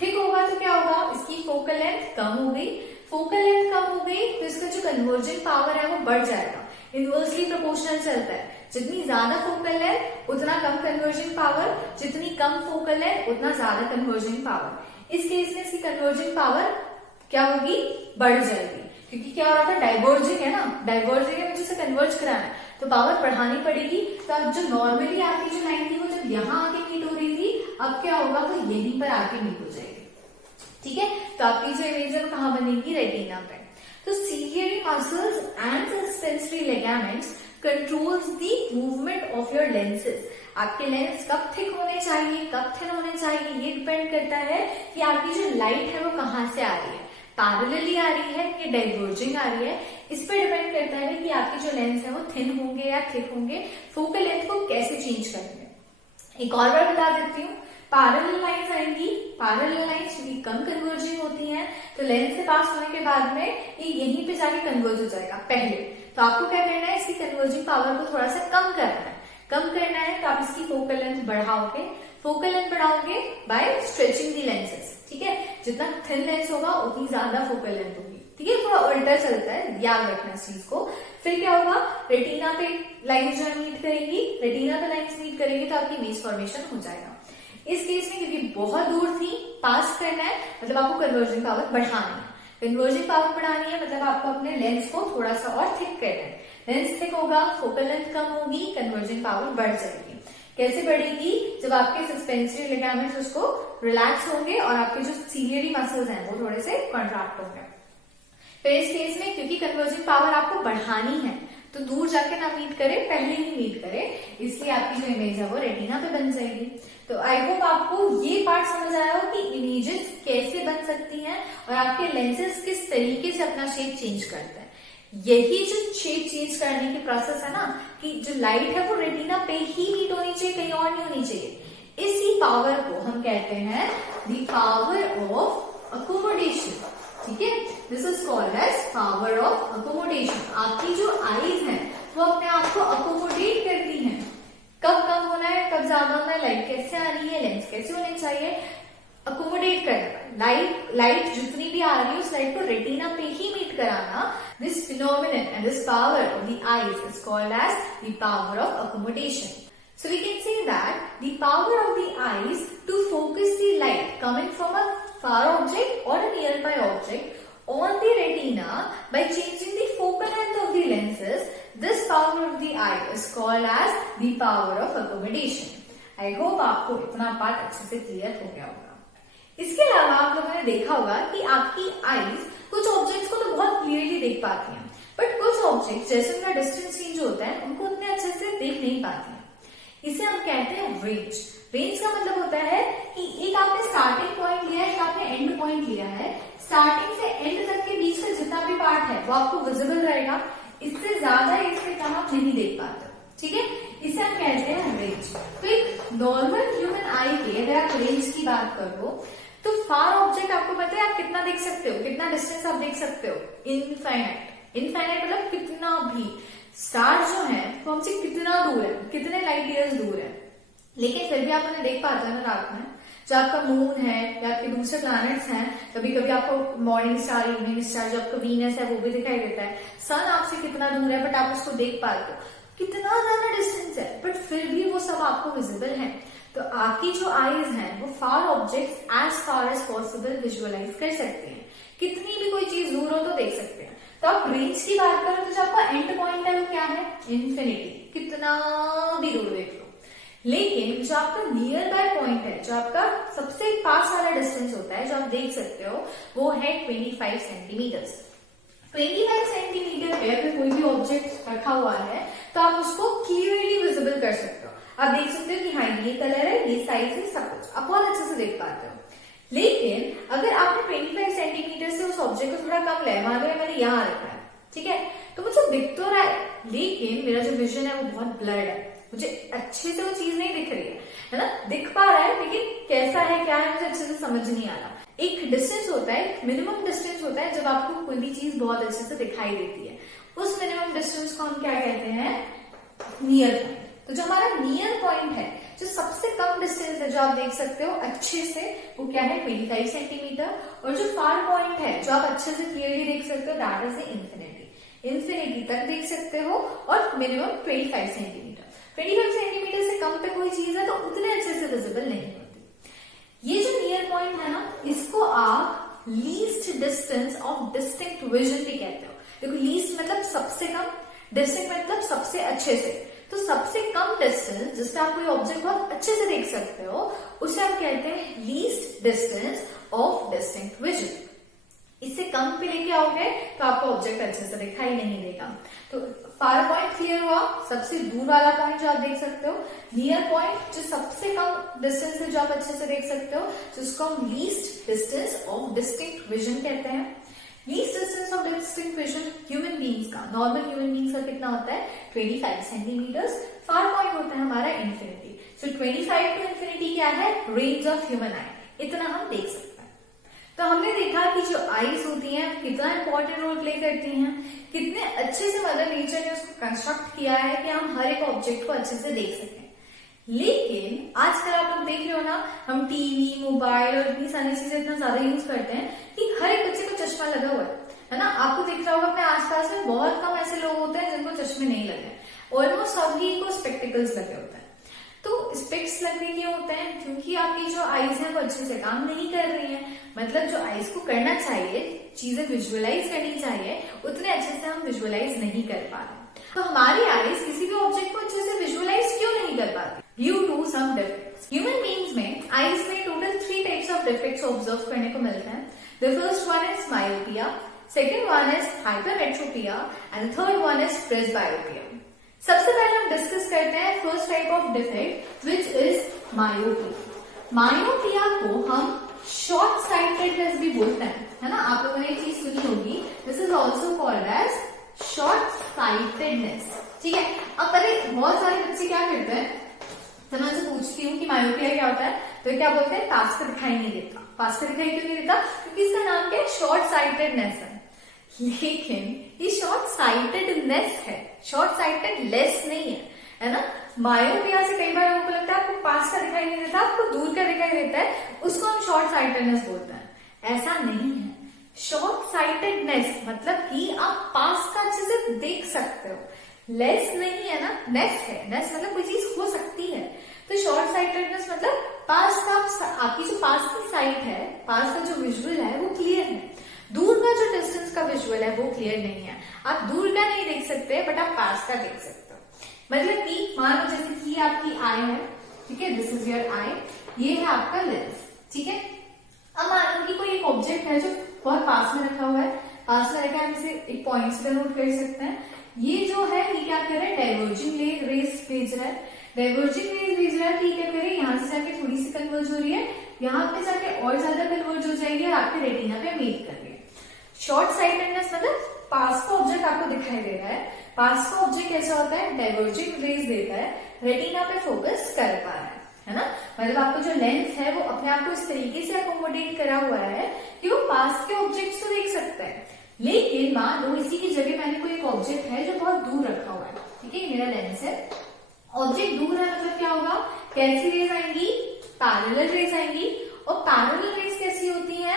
थिक होगा तो क्या होगा, इसकी फोकल लेंथ कम हो गई। फोकल लेंथ कम हो गई तो इसका जो कन्वर्जिंग पावर है वो बढ़ जाएगा। इनवर्सली प्रोपोर्शनल चलता है, जितनी ज्यादा फोकल लेंथ उतना कम कन्वर्जिंग पावर, जितनी कम फोकल लेंथ उतना ज्यादा कन्वर्जिंग पावर। इस केस में इसकी कन्वर्जिंग पावर क्या होगी, बढ़ जाएगी, क्योंकि क्या हो रहा था, डाइवर्जिंग है ना, डाइवर्जिंग है, मुझे इसे कन्वर्ज कराना है तो पावर बढ़ानी पड़ेगी। तो अब जो नॉर्मली आपकी जो लाइन थी वो जब यहाँ आके मीट हो रही थी, अब क्या होगा, वो यहीं पर आके मीट हो जाएगी, ठीक है। तो आपकी जो इमेज है वो कहाँ बनेगी, रेटिना पे। तो ciliary muscles and suspensory ligaments controls the movement of your lenses आपके लेंस कब थिक होने चाहिए, कब थिन होने चाहिए, ये डिपेंड करता है कि आपकी जो लाइट है वो कहाँ से आ रही है, पैरेलली आ रही है या डाइवर्जिंग आ रही है। इस पर डिपेंड करता है कि आपके जो लेंस है वो थिन होंगे या थिक होंगे, फोकल लेंथ को कैसे चेंज करेंगे। एक और बार बता देती हूँ, पैरेलल लाइंस आएंगी, पैरेलल लाइंस क्योंकि कम कन्वर्जिंग होती हैं तो लेंस से पास होने के बाद में ये यहीं पे जाके कन्वर्ज हो जाएगा पहले। तो आपको क्या करना है, इसकी कन्वर्जिंग पावर को थोड़ा सा कम करना है। कम करना है तो आप इसकी फोकल लेंथ बढ़ाओगे, फोकल लेंथ बढ़ाओगे बाय स्ट्रेचिंग दी लेंसेज, ठीक है। जितना थिन लेंस होगा उतनी ज्यादा फोकल लेंथ होगी, ठीक है। थोड़ा उल्टा चलता है, याद रखना इस चीज को। फिर क्या होगा, रेटिना पे लाइंस जो मीट करेंगी, रेटिना पे लाइंस मीट करेंगी तो आपकी इमेज फॉर्मेशन हो जाएगा। इस केस में क्योंकि बहुत दूर थी, पास करना है मतलब आपको कन्वर्जिंग पावर बढ़ानी है। कन्वर्जिंग पावर बढ़ानी है मतलब आपको अपने लेंस को थोड़ा सा और थिक करना है। लेंस थिक होगा, फोकल लेंथ कम होगी, कन्वर्जिंग पावर बढ़ जाएगी। कैसे बढ़ेगी, जब आपके सस्पेंसरी लिगामेंट्स उसको रिलैक्स होंगे और आपके जो सीलियरी मसल्स हैं वो थोड़े से कॉन्ट्रैक्ट होंगे। फिर इस केस में क्योंकि कन्वर्जिंग पावर आपको बढ़ानी है तो दूर जाके ना मीट करे, पहले ही मीट करे, इसलिए आपकी जो इमेज है वो रेटिना पे बन जाएगी। तो आई होप आपको ये पार्ट समझ आया हो कि इमेजेस कैसे बन सकती हैं और आपके लेंसेज किस तरीके से अपना शेप चेंज करते हैं। यही जो शेप चेंज करने की प्रोसेस है ना, कि जो लाइट है वो रेटिना पे ही मीट होनी चाहिए, कहीं और नहीं होनी चाहिए। इसी पावर को हम कहते हैं द पावर ऑफ अकोमोडेशन, ठीक है। This is called as power of accommodation. आपकी जो आईज है वो अपने आप को अकोमोडेट करती हैं, कब कम होना है, कब ज्यादा होना है, लाइट कैसे आनी है, लेंस कैसे होने चाहिए, अकोमोडेट करना। लाइट जितनी भी आ रही है उस लाइट को रेटिना पे ही मीट कराना। This phenomenon and this power of the eyes is called as the power of accommodation. So we can say that the power of the eyes to focus the light coming from a far object or a nearby object on the retina by changing the focal length of the lenses, this power of the eye is called as the power of accommodation. I hope आपको इतना part अच्छे से clear हो गया होगा। इसके अलावा आप लोगों ने देखा होगा कि आपकी आईज कुछ ऑब्जेक्ट्स को तो बहुत क्लियरली देख पाती हैं, बट कुछ ऑब्जेक्ट्स जैसे उनका डिस्टेंस चेंज होता है उनको उतने अच्छे से देख नहीं पाती हैं। इसे हम कहते हैं रेंज। रेंज का मतलब होता है कि एक आपने स्टार्टिंग पॉइंट लिया है, एक आपने एंड पॉइंट लिया है। स्टार्टिंग से एंड तक के बीच का जितना भी पार्ट है वो आपको विजिबल रहेगा, इससे ज्यादा इससे कम आप नहीं देख पाते, ठीक है। इसे हम कहते हैं रेंज। तो एक नॉर्मल ह्यूमन आई के अगर आप रेंज की बात करो तो फार ऑब्जेक्ट आपको पता है आप कितना देख सकते हो, कितना डिस्टेंस आप देख सकते हो, इनफाइनाइट। इनफाइनाइट मतलब कितना भी। स्टार जो है वो हमसे कितना दूर है, कितने लाइट ईयर्स दूर है, लेकिन फिर भी आप उन्हें देख पाते हैं ना रात में। जो आपका मून है या आपके दूसरे प्लैनेट्स हैं, कभी कभी आपको मॉर्निंग स्टार, इवनिंग स्टार, जो आपका वीनस है वो भी दिखाई देता है। सन आपसे कितना दूर है बट आप उसको देख पाते हो, कितना ज्यादा डिस्टेंस है, बट फिर भी वो सब आपको विजिबल है। तो आपकी जो आईज हैं वो far objects as far as possible visualise कर सकते हैं। कितनी भी कोई चीज दूर हो तो देख सकते हैं। तो आप रेंज की बात करो तो जो आपका एंड पॉइंट है वो क्या है, इन्फिनिटी, कितना भी दूर देख लो। लेकिन जो आपका नियर बाय पॉइंट है, जो आपका सबसे पास वाला डिस्टेंस होता है जो आप देख सकते हो, वो है 25 सेंटीमीटर। 25 सेंटीमीटर पे अगर कोई भी ऑब्जेक्ट रखा हुआ है तो आप उसको क्लियरली विजिबल कर सकते हो। आप देख सकते हो कि हाँ ये कलर है, ये साइज है, सब कुछ आप बहुत अच्छे से देख पाते हो। लेकिन अगर आपने 25 सेंटीमीटर से उस ऑब्जेक्ट को थोड़ा कम लिया, मान लो मैंने यहाँ रखा है, ठीक है, तो मुझे दिख तो रहा है लेकिन मेरा जो विजन है वो बहुत ब्लर्ड है, मुझे अच्छे से वो चीज नहीं दिख रही है ना। दिख पा रहा है लेकिन कैसा है क्या है मुझे अच्छे से समझ नहीं आ रहा। एक डिस्टेंस होता है, मिनिमम डिस्टेंस होता है जब आपको कोई भी चीज बहुत अच्छे से दिखाई देती है, उस मिनिमम डिस्टेंस को हम क्या कहते हैं, नियर पॉइंट। तो जो हमारा नियर पॉइंट है, जो सबसे कम डिस्टेंस है जो आप देख सकते हो अच्छे से, वो क्या है 25 सेंटीमीटर। और जो फार पॉइंट है जो आप अच्छे से क्लियरली देख सकते हो, दैट इज इन्फिनिटी। इन्फिनिटी तक देख सकते हो और मिनिमम 25 सेंटीमीटर। 25 सेंटीमीटर से कम पे कोई चीज है तो उतने अच्छे से विजिबल नहीं होती। ये जो नियर पॉइंट है ना, इसको आप least distance of distinct vision भी कहते हो। देखो लीस्ट मतलब सबसे कम, डिस्टिंक्ट मतलब सबसे अच्छे से। तो सबसे कम डिस्टेंस जिससे आप कोई ऑब्जेक्ट बहुत अच्छे से देख सकते हो उसे हम कहते हैं least distance of distinct vision. इससे कम पे लेके आओगे तो आपको ऑब्जेक्ट अच्छे से दिखाई नहीं देगा। तो फार पॉइंट क्लियर हुआ, सबसे दूर वाला पॉइंट जो आप देख सकते हो, नियर पॉइंट जो सबसे कम डिस्टेंस है जो आप अच्छे से देख सकते हो, जिसको हम least distance of distinct vision कहते हैं। Least distance of distinct vision human beings का, नॉर्मल ह्यूमन बींग्स का कितना होता है 25 सेंटीमीटर्स। फार पॉइंट होता है हमारा इन्फिनिटी। सो 25 टू इन्फिनिटी क्या है, रेंज ऑफ ह्यूमन आई, इतना हम देख सकते हैं। तो हमने देखा कि जो आईज होती हैं कितना इंपॉर्टेंट रोल प्ले करती हैं, कितने अच्छे से मदर नेचर ने उसको कंस्ट्रक्ट किया है कि हम हर एक ऑब्जेक्ट को अच्छे से देख सकें। लेकिन आजकल आप लोग देख रहे हो ना, हम टीवी, मोबाइल और इतनी सारी चीजें इतना ज्यादा यूज करते हैं कि हर एक बच्चे को चश्मा लगा हुआ है ना। आपको दिख रहा होगा अपने आसपास में बहुत कम ऐसे लोग होते हैं जिनको चश्मे नहीं लगे, ऑलमोस्ट सभी को स्पेक्टिकल्स लगे होते हैं। तो स्पेक्स लगने क्यों होते हैं, क्योंकि आपकी जो आईज है वो अच्छे से काम नहीं कर रही है। मतलब जो आईज को करना चाहिए, चीजें विजुअलाइज करनी चाहिए, उतने अच्छे से हम विजुअलाइज नहीं कर पा रहे। तो हमारी आईज किसी भी ऑब्जेक्ट को अच्छे से विजुअलाइज क्यों नहीं कर पाती, due to some defects. Human beings में आईज में total 3 types of defects observe करने को मिलते हैं। The first one is myopia, second one is hypermetropia and third one is presbyopia. सबसे पहले हम डिस्कस करते हैं first type of defect which is myopia. Myopia को हम शॉर्ट साइटेडनेस भी बोलते हैं, है ना। आप लोगों ने ये चीज सुनी होगी, this is also called as short sightedness. ठीक है, अब पहले बहुत सारे बच्चे क्या करते हैं, तो मैं उनसे पूछती हूँ कि मायोपिया क्या होता है, तो क्या बोलते हैं पास का दिखाई नहीं देता। पास का दिखाई क्यों नहीं देता, क्योंकि इसका नाम क्या है, शॉर्ट साइटेडनेस है। लेकिन ये शॉर्ट साइटेडनेस है, शॉर्ट साइटेड लेस नहीं है, है ना। मायोपिया से कई बार लोगों को लगता है आपको पास का दिखाई नहीं देता, आपको दूर का दिखाई देता है, उसको हम शॉर्ट साइटेडनेस बोलते हैं। ऐसा नहीं है। शॉर्ट साइटेडनेस मतलब कि आप पास का अच्छे से देख सकते हो, लेस नहीं है ना, नेस है। नेस मतलब कोई चीज हो सकती है। तो शॉर्ट साइटेडनेस मतलब पास का, आपकी जो पास की साइट है, पास का जो विजुअल है वो क्लियर है, दूर का जो डिस्टेंस का विजुअल है वो क्लियर नहीं है। आप दूर का नहीं देख सकते बट आप पास का देख सकते हो। मतलब कि मान लो जैसे कि आपकी आई है, ठीक है, दिस इज योर आई, ये है आपका लेंस, ठीक है। अब मान लो कि कोई एक ऑब्जेक्ट है जो बहुत पास में रखा हुआ है, पास में रखा है, हम इसे एक पॉइंट से नोट कर सकते हैं। ये जो है ये क्या कर रहा है, डाइवर्जिंग रेस भेज रहा है, डाइवर्जिंग रेस भेज रहा है। ठीक है, करे यहाँ से जाके थोड़ी सी कन्वर्ज हो रही है, यहाँ पे जाके और ज्यादा कन्वर्ज हो जाएगी और आपके रेटिना पे मीट कर रही है। शॉर्ट साइटेडनेस मतलब पास का ऑब्जेक्ट आपको दिखाई दे रहा है, पास का ऑब्जेक्ट कैसा होता है, डाइवर्जिंग रेस देता है, रेटिना पे फोकस कर पा रहा है ना। मतलब आपको जो लेंस है वो अपने आप को इस तरीके से अकोमोडेट करा हुआ है कि वो पास के ऑब्जेक्ट्स को देख सकता है। लेकिन मान लो इसी की जगह मैंने कोई एक ऑब्जेक्ट है जो बहुत दूर रखा हुआ है, ठीक है, मेरा लेंस है, ऑब्जेक्ट दूर है, मतलब क्या होगा, कैसी रेज आएंगी, पैरेलल रेज आएंगी। और पैरेलल रेज कैसी होती है,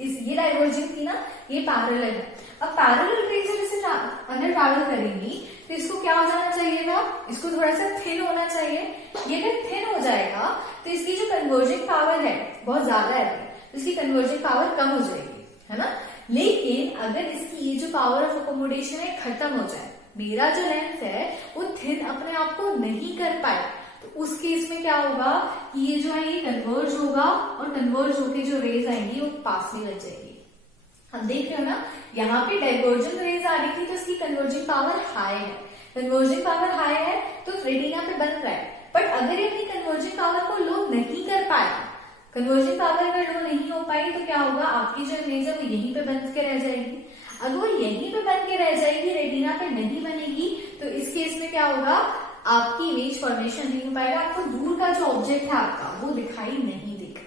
ये डाइवर्जिंग थी ना, ये पैरेलल है। अब पैरेलल रेज जैसे अंदर ट्रैवल करेंगी तो इसको क्या हो जाना चाहिए था, इसको थोड़ा सा थिन होना चाहिए। ये अगर थिन हो जाएगा तो इसकी जो कन्वर्जिंग पावर है बहुत ज्यादा है, तो इसकी कन्वर्जिंग पावर कम हो जाएगी, है ना। लेकिन अगर इसकी ये जो पावर ऑफ अकोमोडेशन है खत्म हो जाए, मेरा जो लेंस है वो थिन अपने आप को नहीं कर पाए, तो उस केस में क्या होगा कि ये जो है ये कन्वर्ज होगा और कन्वर्ज होके जो रेज आएंगी वो पास में लग जाएगी। हम देख रहे हो ना, यहाँ पे डाइवर्जेंट रेज आ रही थी तो इसकी कन्वर्जिंग पावर हाई है, कन्वर्जिंग पावर हाई है तो रेटिना पे बन रहा है। बट अगर ये अपनी कन्वर्जिंग पावर को लो नहीं कर पाया, कन्वर्जिंग पावर अगर लो नहीं हो पाई तो क्या होगा, आपकी जो इमेज है वो यहीं पे बन के रह जाएगी। अगर वो यहीं पे बन के रह जाएगी, रेटिना पे नहीं बनेगी, तो इस केस में क्या होगा, आपकी इमेज फॉर्मेशन नहीं हो पाएगा, आपको दूर का जो ऑब्जेक्ट है आपका वो दिखाई नहीं देगा।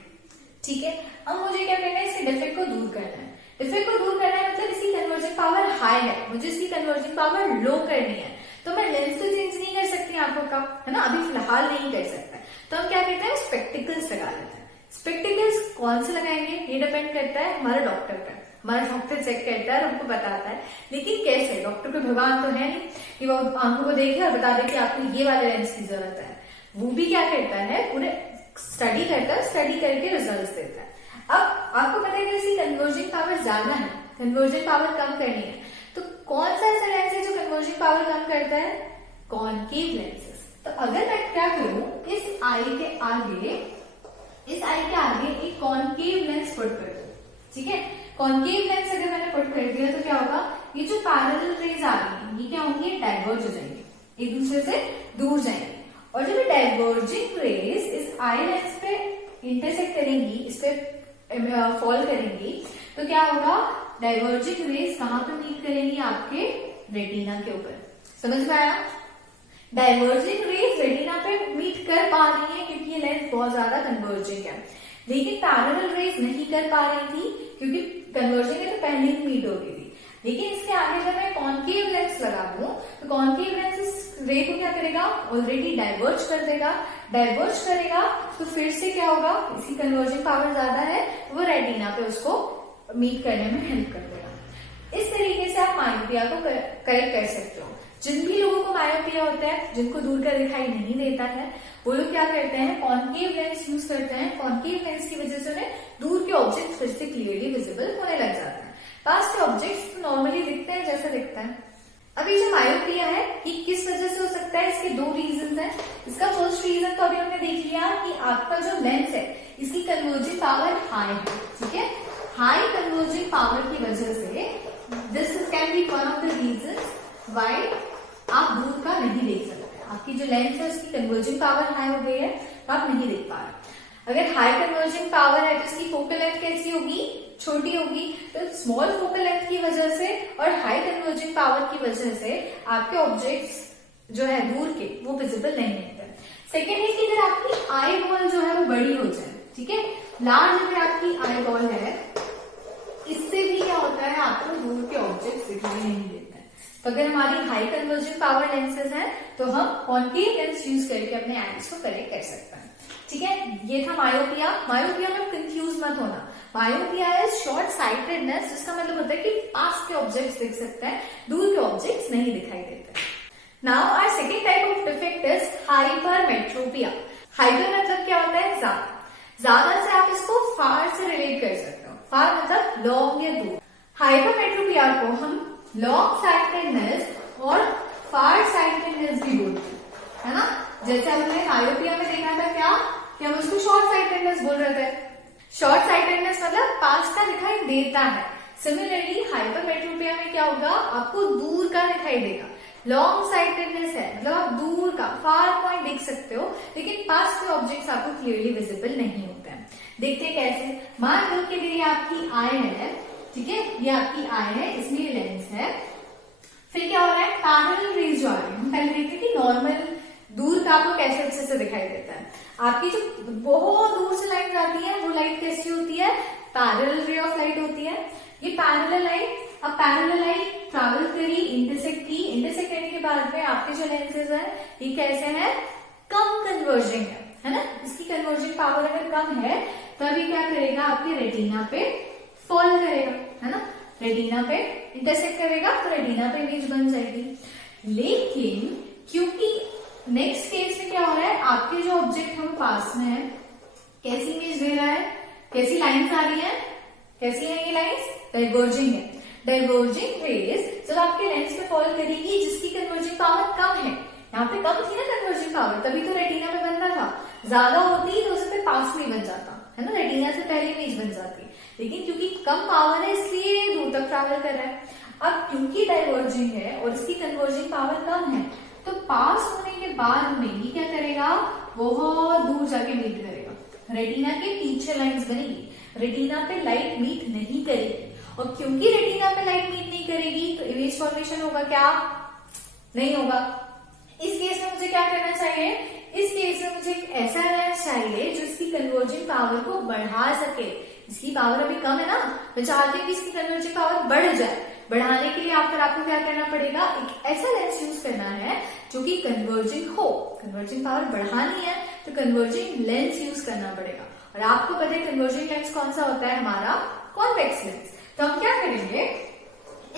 ठीक है, अब मुझे क्या करना है, इसके डिफेक्ट को दूर करना है। डिफेक्ट को दूर करना है मतलब इसकी कन्वर्जिंग पावर हाई है, मुझे इसकी कन्वर्जिंग पावर लो करनी है, तो मैं लेंस तो चेंज नहीं कर सकती आंखों का, है ना, अभी फिलहाल नहीं कर सकता। तो हम क्या करते हैं, स्पेक्टिकल्स लगा लेते हैं। स्पेक्टिकल्स कौन से लगाएंगे ये डिपेंड करता है हमारे डॉक्टर पर, हमारा डॉक्टर चेक करता है और हमको बताता है। लेकिन कैसे, डॉक्टर को भगवान तो है नहीं कि वो आंखों को देखे और बता दे कि आपको ये वाले लेंस की जरूरत है। वो भी क्या करता है, पूरे स्टडी करता है, स्टडी करके रिजल्ट्स देता है। अब आपको पता है कि इसकी कन्वर्जिंग पावर ज्यादा है, कन्वर्जिंग पावर कम करनी है, तो कौन सा ऐसा लेंस है जो कन्वर्जिंग पावर कम करता है, कॉनकेव लेंसेज। तो अगर मैं क्या करूं, इस आई के आगे एक कॉनकेव लेंस पुट कर दूं, ठीक है, कॉन्केव लेंस अगर मैंने पुट कर दिया तो क्या होगा, ये जो पैरेलल रेज आ रही है ये क्या होंगी, डाइवर्ज हो जाएंगे, एक दूसरे से दूर जाएंगे। और जब डाइवर्जिंग रेज इस आई लेंस पे इंटरसेक्ट करेंगी, इस पे फॉल करेंगी, तो क्या होगा, डाइवर्जिंग रेज कहां पे मीट करेंगी, आपके रेटिना के ऊपर। समझ में आया? डाइवर्जिंग रेज रेटिना पे मीट कर पा रही है क्योंकि ये लेंस बहुत ज्यादा कन्वर्जिंग है, लेकिन पैरेलल रेज नहीं कर पा रही थी क्योंकि कन्वर्जिंग है तो पहले ही मीट हो गई थी। लेकिन इसके आगे जब मैं कॉन्केव लेंस लगा दूं तो कॉन्केव लेंस इस रे को क्या करेगा, ऑलरेडी डाइवर्ज कर देगा। डाइवर्ज करेगा तो फिर से क्या होगा, इसकी कन्वर्जिंग पावर ज्यादा है, वो रेटिना पे उसको मीट करने में हेल्प कर देगा। इस तरीके से आप मायोपिया को करेक्ट कर सकते हो। जिन भी लोगों को मायोपिया होता है, जिनको दूर का दिखाई नहीं देता है, वो लोग क्या करते हैं, कॉन्केव लेंस यूज करते हैं। कॉन्केव लेंस की वजह से उन्हें दूर के ऑब्जेक्ट फिर से क्लियरली विजिबल होने लग जाते हैं। पास के ऑब्जेक्ट्स नॉर्मली दिखते हैं जैसा दिखता है। अभी जो मायोपिया है ये किस वजह से हो सकता है, इसके दो रीजन है। इसका फर्स्ट रीजन तो अभी हमने देख लिया कि आपका जो लेंस है इसकी कन्वर्जिंग पावर हाई है, ठीक है। हाई कन्वर्जिंग पावर की वजह से this can be one of the reason why आप दूर का नहीं देख सकते। आपकी जो लेंस है उसकी कन्वर्जिंग पावर हाई हो गई है तो आप नहीं देख पा रहे। अगर हाई कन्वर्जिंग पावर है तो इसकी फोकल लेंथ कैसी होगी, छोटी होगी। तो स्मॉल फोकल लेंथ की वजह से और हाई कन्वर्जिंग पावर की वजह से आपके ऑब्जेक्ट्स जो है दूर के वो विजिबल नहीं होते। सेकेंड है कि अगर आपकी आई बॉल जो है वो बड़ी हो जाए, ठीक है, लार्ज अगर आपकी आई बॉल है, इससे भी क्या होता है, आपको दूर के ऑब्जेक्ट्स दिखाई नहीं देते। तो अगर हमारी हाई कन्वर्जिंग पावर लेंसेज हैं तो हम कॉन्केव लेंस यूज करके अपने आईज को करेक्ट कर सकते हैं, ठीक है। ये था मायोपिया। मायोपिया में कंफ्यूज मत होना। मायोपिया इज शॉर्ट साइटेडनेस, जिसका मतलब होता है कि पास के ऑब्जेक्ट्स दिख सकते हैं, दूर के ऑब्जेक्ट्स नहीं दिखाई देते। Now our second type of defect is hypermetropia. Hyper मतलब क्या होता है, ज्यादा। ज्यादा से आप इसको फार से रिलेट कर सकते हो। फार मतलब लॉन्ग या दूर। हाइपरमेट्रोपिया को हम लॉन्ग साइटेडनेस और फार साइटेडनेस भी बोलते हैं, है ना। जैसे हमने मायोपिया में देखा था क्या कि हम उसको शॉर्ट साइटेडनेस बोल रहे थे। शॉर्ट साइटेडनेस मतलब पास का दिखाई देता है। सिमिलरली हाइपरमेट्रोपिया में क्या होगा, आपको दूर का दिखाई देगा। लॉन्ग साइटेडनेस है मतलब आप दूर का फार पॉइंट देख सकते हो, लेकिन पास के ऑब्जेक्ट्स आपको क्लियरली विजिबल नहीं होते हैं। देखते कैसे, मान लो कि ये आपकी आई है, ठीक है, ये आपकी आई है, इसमें ये लेंस है। फिर क्या हो रहा है, पैरेलल रेज जो आ रही है, हम पहले देखते कि नॉर्मल दूर का आपको कैसे अच्छे से दिखाई देता है। आपकी जो बहुत दूर से लाइट आती है वो लाइट कैसी होती है, पैरेलल रे ऑफ लाइट होती है। ये पैरेलल लाइट, अब पैरेलल लाइट ट्रैवल करी, इंटरसेक्ट की, इंटरसेक्ट करने के बाद में आपके जो लेंसेज है ये कैसे हैं, कम कन्वर्जिंग है ना। इसकी कन्वर्जिंग पावर अगर कम है तब ये क्या करेगा, आपके रेटिना पे फॉल करेगा, है ना। रेटिना पे इंटरसेक्ट करेगा तो रेटिना पे इमेज बन जाएगी। लेकिन क्योंकि नेक्स्ट केस में क्या हो रहा है, आपके जो ऑब्जेक्ट हम पास में है, कैसी इमेज दे रहा है, कैसी लाइंस आ रही है, कैसी है ये लाइंस, डाइवर्जिंग है। डाइवर्जिंग रेज जब आपके लेंस पे फॉल करेगी जिसकी कन्वर्जिंग पावर कम है, यहाँ पे कम थी ना कन्वर्जिंग पावर, तभी तो रेटिना पे बनना था। ज्यादा होती तो उससे पास में बन जाता, है ना, रेटिना से पहले इमेज बन जाती। लेकिन क्योंकि कम पावर है इसलिए दूर तक ट्रैवल कर रहा है। अब क्योंकि डाइवर्जिंग है और इसकी कन्वर्जिंग पावर कम है तो पास होने के बाद में ये क्या करेगा, बहुत दूर जाके मीट करेगा। रेटिना के पीछे लाइंस बनेगी, रेटिना पे लाइट मीट नहीं करेगी। और क्योंकि रेटिना पे लाइट मीट नहीं करेगी तो इमेज फॉर्मेशन होगा क्या, नहीं होगा। इस केस में मुझे क्या करना चाहिए, इस केस में मुझे एक ऐसा लेंस चाहिए जो इसकी कन्वर्जिंग पावर को बढ़ा सके। इसकी पावर अभी कम है ना, मैं चाहती हूँ कि इसकी कन्वर्जिंग पावर बढ़ जाए। बढ़ाने के लिए आपको क्या करना पड़ेगा, एक ऐसा लेंस यूज करना है जो कि कन्वर्जिंग हो। कन्वर्जिंग पावर बढ़ानी है तो कन्वर्जिंग लेंस यूज करना पड़ेगा। और आपको पता है कन्वर्जिंग लेंस कौन सा होता है, हमारा कॉन्वेक्स लेंस। तो हम क्या करेंगे,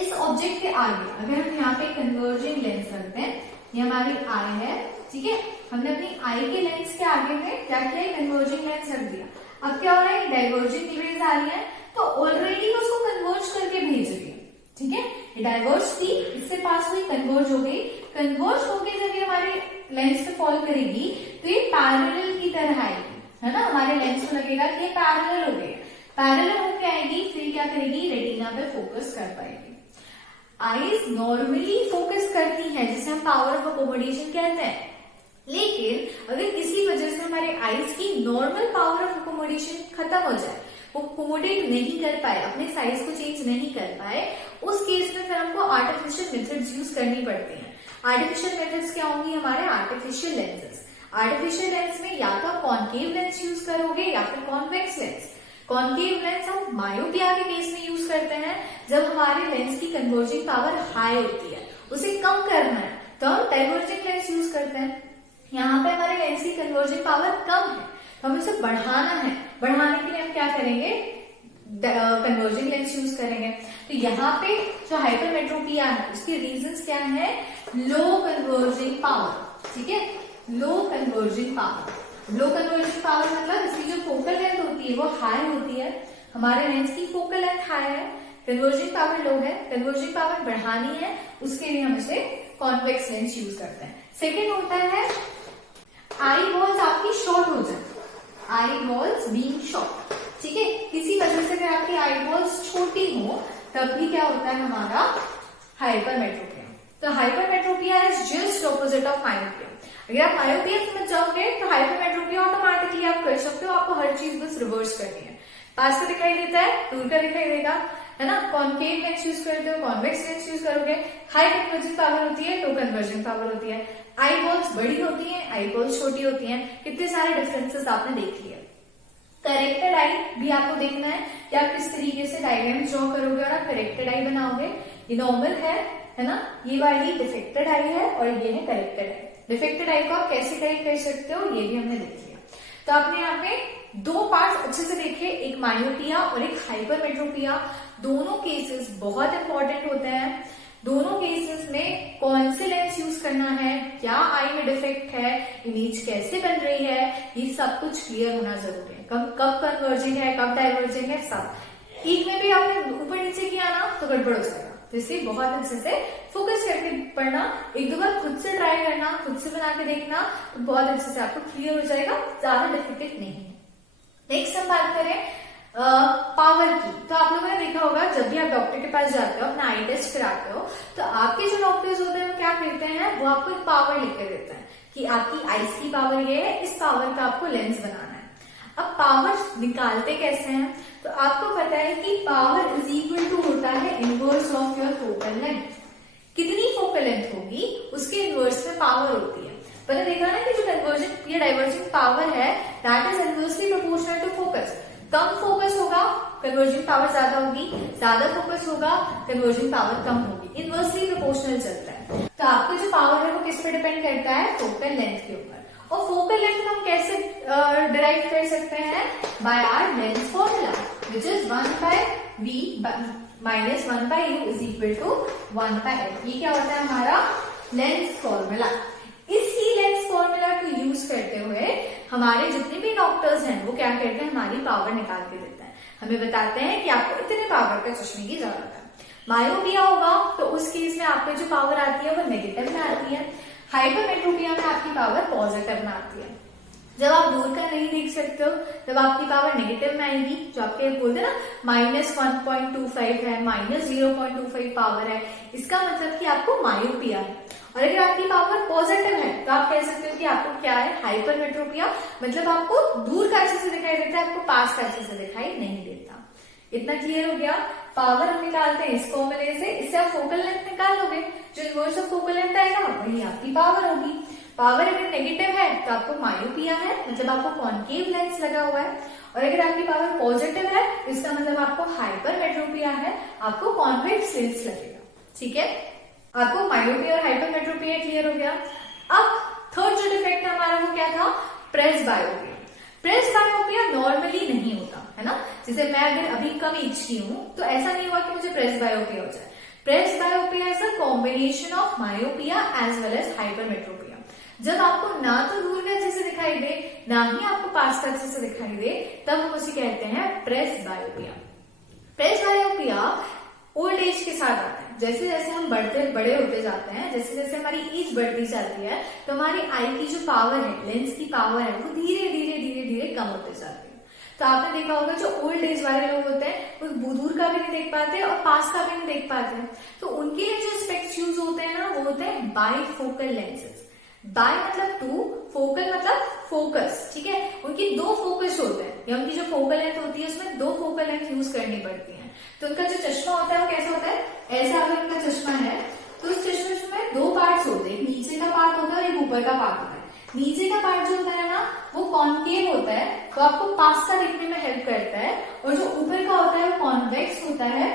इस ऑब्जेक्ट के आगे अगर हम यहाँ पे कन्वर्जिंग लेंस रखते हैं, ये हमारी आई है, ठीक है, हमने अपनी आई के लेंस के आगे में क्या किया, कन्वर्जिंग लेंस रख दिया। अब क्या हो रहा है, डाइवर्जिंग रेज आ रही है तो ऑलरेडी उसको कन्वर्ज करके भेज रही है, ठीक है। ये डाइवर्ज थी, इससे पास हुई, कन्वर्ज हो गई। कन्वर्ज होके जब ये हमारे लेंस पे फॉल करेगी तो ये पैरेलल की तरह आएगी, है ना। हमारे लेंस को लगेगा कि ये पैरेलल हो गई। पैरेलल होके आएगी, फिर क्या करेगी, रेटिना पे फोकस कर पाएगी। आईज नॉर्मली फोकस करती हैं, जिसे हम पावर ऑफ अकोमोडेशन कहते हैं। लेकिन अगर किसी वजह से हमारे आईज की नॉर्मल पावर ऑफ अकोमोडेशन खत्म हो जाए, वो अकोमोडेट नहीं कर पाए, अपने साइज को चेंज नहीं कर पाए, उस केस में फिर हमको आर्टिफिशियल मेथड्स यूज करनी पड़ती हैं। आर्टिफिशियल मेथड्स क्या होंगी, हमारे आर्टिफिशियल लेंसेज। आर्टिफिशियल लेंस में या तो कॉन्केव लेंस यूज करोगे या फिर कॉन्वेक्स लेंस। कॉन्केव लेंस हम मायोपिया के केस में यूज करते हैं, जब हमारे लेंस की कन्वर्जिंग पावर हाई होती है, उसे कम करना है तो हम डाइवर्जिंग लेंस यूज करते हैं। यहाँ पे हमारे लेंस की कन्वर्जिंग पावर कम है तो हमें उसे बढ़ाना है, बढ़ाने के लिए हम क्या करेंगे, कन्वर्जिंग लेंस यूज करेंगे। तो यहाँ पे जो हाइपरमेट्रोपिया है उसके रीजंस क्या है, लो कन्वर्जिंग पावर। ठीक है, लो कन्वर्जिंग पावर। लो कन्वर्जिंग पावर मतलब इसकी जो फोकल लेंथ होती है वो हाई होती है, हमारे लेंस की फोकल लेंथ हाई है, कन्वर्जिंग पावर लो है, कन्वर्जिंग पावर बढ़ानी है, उसके लिए हम इसे कॉन्वेक्स लेंस यूज करते हैं। सेकेंड होता है आई बॉल्स आपकी शॉर्ट हो जाए, आई बॉल्स बीइंग शॉर्ट। ठीक है, किसी वजह से अगर आपकी आई बॉल्स छोटी हो तब भी क्या होता है हमारा हाइपरमेट्रोपिया। तो hypermetropia is just opposite of myopia. अगर आप मायोपिया समझ जाओगे तो हाइपरमेट्रोपिया ऑटोमेटिकली आप कर सकते हो, आपको हर चीज बस रिवर्स करनी है। पास का दिखाई देता है, दूर का दिखाई देगा, है ना। कॉन्केव लेंस यूज करते हो, कॉन्वेक्स लेंस यूज करोगे, हाई कन्वर्जिंग पावर होती है, लो कन्वर्जिंग पावर होती है। आई बॉल्स बड़ी होती है, आई बॉल्स छोटी होती है, कितने सारे डिफरेंसेस आपने देख लिया। करेक्टेड आई भी आपको देखना है कि आप किस तरीके से डायग्राम ड्रॉ करोगे और आप करेक्टेड आई बनाओगे। ये नॉर्मल है ना, ये वाली डिफेक्टेड आई है और ये है करेक्टेड आई। डिफेक्टेड आई को आप कैसे करेक्ट कर सकते हो ये भी हमने देख लिया। तो आपने यहाँ पे दो पार्ट्स अच्छे से देखे, एक मायोपिया और एक हाइपरमेट्रोपिया। दोनों केसेस बहुत इंपॉर्टेंट होते हैं। दोनों केसेस में कौन से लेंस यूज करना है, क्या आई में डिफेक्ट है, इमेज कैसे बन रही है, ये सब कुछ क्लियर होना जरूरी है। कब कन्वर्जिंग है, कब डाइवर्जिंग है, सब। एक में भी आपने ऊपर नीचे किया ना तो गड़बड़ हो जाएगा। तो इसलिए बहुत अच्छे से फोकस करके पढ़ना, एक दो बार खुद से ट्राई करना, खुद से बना के देखना, तो बहुत अच्छे से आपको क्लियर हो जाएगा, ज्यादा डिफिकल्ट नहीं है। नेक्स्ट हम बात करें पावर की। तो आप लोगों ने देखा होगा जब भी आप डॉक्टर के पास जाते हो, अपना आई टेस्ट कराते हो, तो आपके जो डॉक्टर्स होते हैं वो क्या करते हैं, वो आपको एक पावर लिख के देते हैं कि आपकी आईज की पावर ये है, इस पावर का आपको लेंस बनाना है। अब पावर निकालते कैसे हैं, तो आपको पता है कि पावर इज इक्वल टू होता है inverse of your focal length. कितनी फोकल लेंथ होगी उसके इनवर्स में पावर होती है। पहले देखा ना कि जो कन्वर्जिंग या डाइवर्जिंग पावर है that is inversely proportional to focus. कम फोकस होगा कन्वर्जिंग पावर ज्यादा होगी, ज्यादा फोकस होगा कन्वर्जिंग पावर कम होगी, इनवर्सली प्रोपोर्शनल चलता है। तो आपका जो पावर है वो किस पे डिपेंड करता है, फोकल लेंथ के ऊपर। और फोकल लेंथ हम कैसे डिराइव कर सकते हैं, by our lens formula which is 1/v minus 1/u is equal to 1/f। ये क्या होता है हमारा लेंस फॉर्मूला। इसी लेंस फॉर्मूला को यूज करते हुए हमारे जितने भी डॉक्टर्स हैं वो क्या करते हैं, हमारी पावर निकाल के देते हैं। हमें बताते हैं कि आपको इतने पावर के चश्मे की जरूरत है। मायोपिया होगा तो उस केस में आपको जो पावर आती है वो नेगेटिव में आती है, हाइपरमेट्रोपिया में आपकी पावर पॉजिटिव में आती है। जब आप दूर का नहीं देख सकते हो तब आपकी पावर नेगेटिव में आएगी, जो आपके बोलते हैं ना -1.25 है, -0.25 पावर है, इसका मतलब कि आपको मायोपिया है। और अगर आपकी पावर पॉजिटिव है तो आप कह सकते हो कि आपको क्या है, हाइपरमेट्रोपिया, मतलब आपको दूर का अच्छे से दिखाई देता है, आपको पास का अच्छे से दिखाई नहीं देता। इतना क्लियर हो गया। पावर हम निकालते हैं इस फॉर्मूले से, इससे आप फोकल लेंथ निकालोगे, जो इनवर्स ऑफ फोकल लेंथ आएगा वही आपकी पावर होगी। पावर अगर नेगेटिव है तो आपको मायोपिया है, मतलब आपको कॉन्केव लेंस लगा हुआ है। और अगर आपकी पावर पॉजिटिव है इसका मतलब आपको हाइपरमेट्रोपिया है, आपको कॉन्वेक्स लेंस लगेगा। ठीक है, आपको मायोपिया और हाइपरमेट्रोपिया क्लियर हो गया। अब थर्ड जो डिफेक्ट हमारा वो क्या था, प्रेस बायोपिया। प्रेस बायोपिया नॉर्मली नहीं होता है ना, जैसे मैं अगर अभी कम एज की हूं तो ऐसा नहीं हुआ कि मुझे प्रेस बायोपिया हो जाए। Presbyopia is a combination of myopia as well as hypermetropia. जब आपको ना तो दूर का अच्छे से दिखाई दे ना ही आपको पास का अच्छे से दिखाई दे तब हम उसे कहते हैं प्रेस बायोपिया। प्रेस बायोपिया ओल्ड एज के साथ आता है। जैसे जैसे हम बड़े होते जाते हैं, जैसे जैसे हमारी एज बढ़ती जाती है तो हमारी आई की जो पावर है, लेंस की पावर है, वो धीरे धीरे धीरे धीरे कम होते जाती है। तो आपने देखा होगा जो ओल्ड एज वाले लोग होते हैं वो दूर का भी नहीं देख पाते और पास का भी नहीं देख पाते, तो उनके लिए जो स्पेक्स यूज होते हैं ना वो होते हैं बाइफोकल लेंसेज। बाय मतलब टू, फोकल मतलब फोकस, ठीक है। उनकी दो फोकस होते हैं, या उनकी जो फोकल लेंथ होती है उसमें दो फोकल लेंथ यूज करनी पड़ती है। तो उनका जो चश्मा होता है वो कैसा होता है, ऐसा अगर उनका चश्मा है तो उस चश्मे में दो पार्ट्स होते हैं, एक नीचे का पार्ट होता है और एक ऊपर का पार्ट होता है। नीचे का पार्ट जो होता है ना वो कॉनकेव होता है, वो आपको पास का देखने में हेल्प करता है, और जो ऊपर का होता है वो कॉन्वेक्स होता है,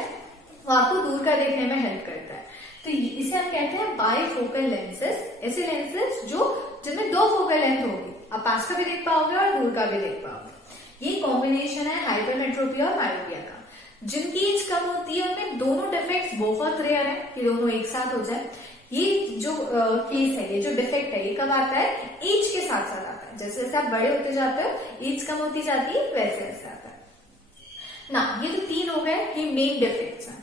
वो आपको दूर का देखने में हेल्प करता है। तो इसे हम कहते हैं बाइफोकल लेंसेज, ऐसे लेंसेज जो जिनमें दो फोकल लेंथ होगी, आप पास का भी देख पाओगे और दूर का भी देख पाओगे। ये कॉम्बिनेशन है हाइपरमेट्रोपिया और मायोपिया का। जिनकी एज कम होती है उनमें दोनों डिफेक्ट्स बहुत रेयर है कि दोनों एक साथ हो जाए। ये जो केस है, ये जो डिफेक्ट है, ये कब आता है, एज के साथ साथ आता है। जैसे जैसे आप बड़े होते जाते हो, एज कम होती जाती है, वैसे वैसे आता है ना। ये तो तीन हो गए, ये मेन डिफेक्ट्स हैं।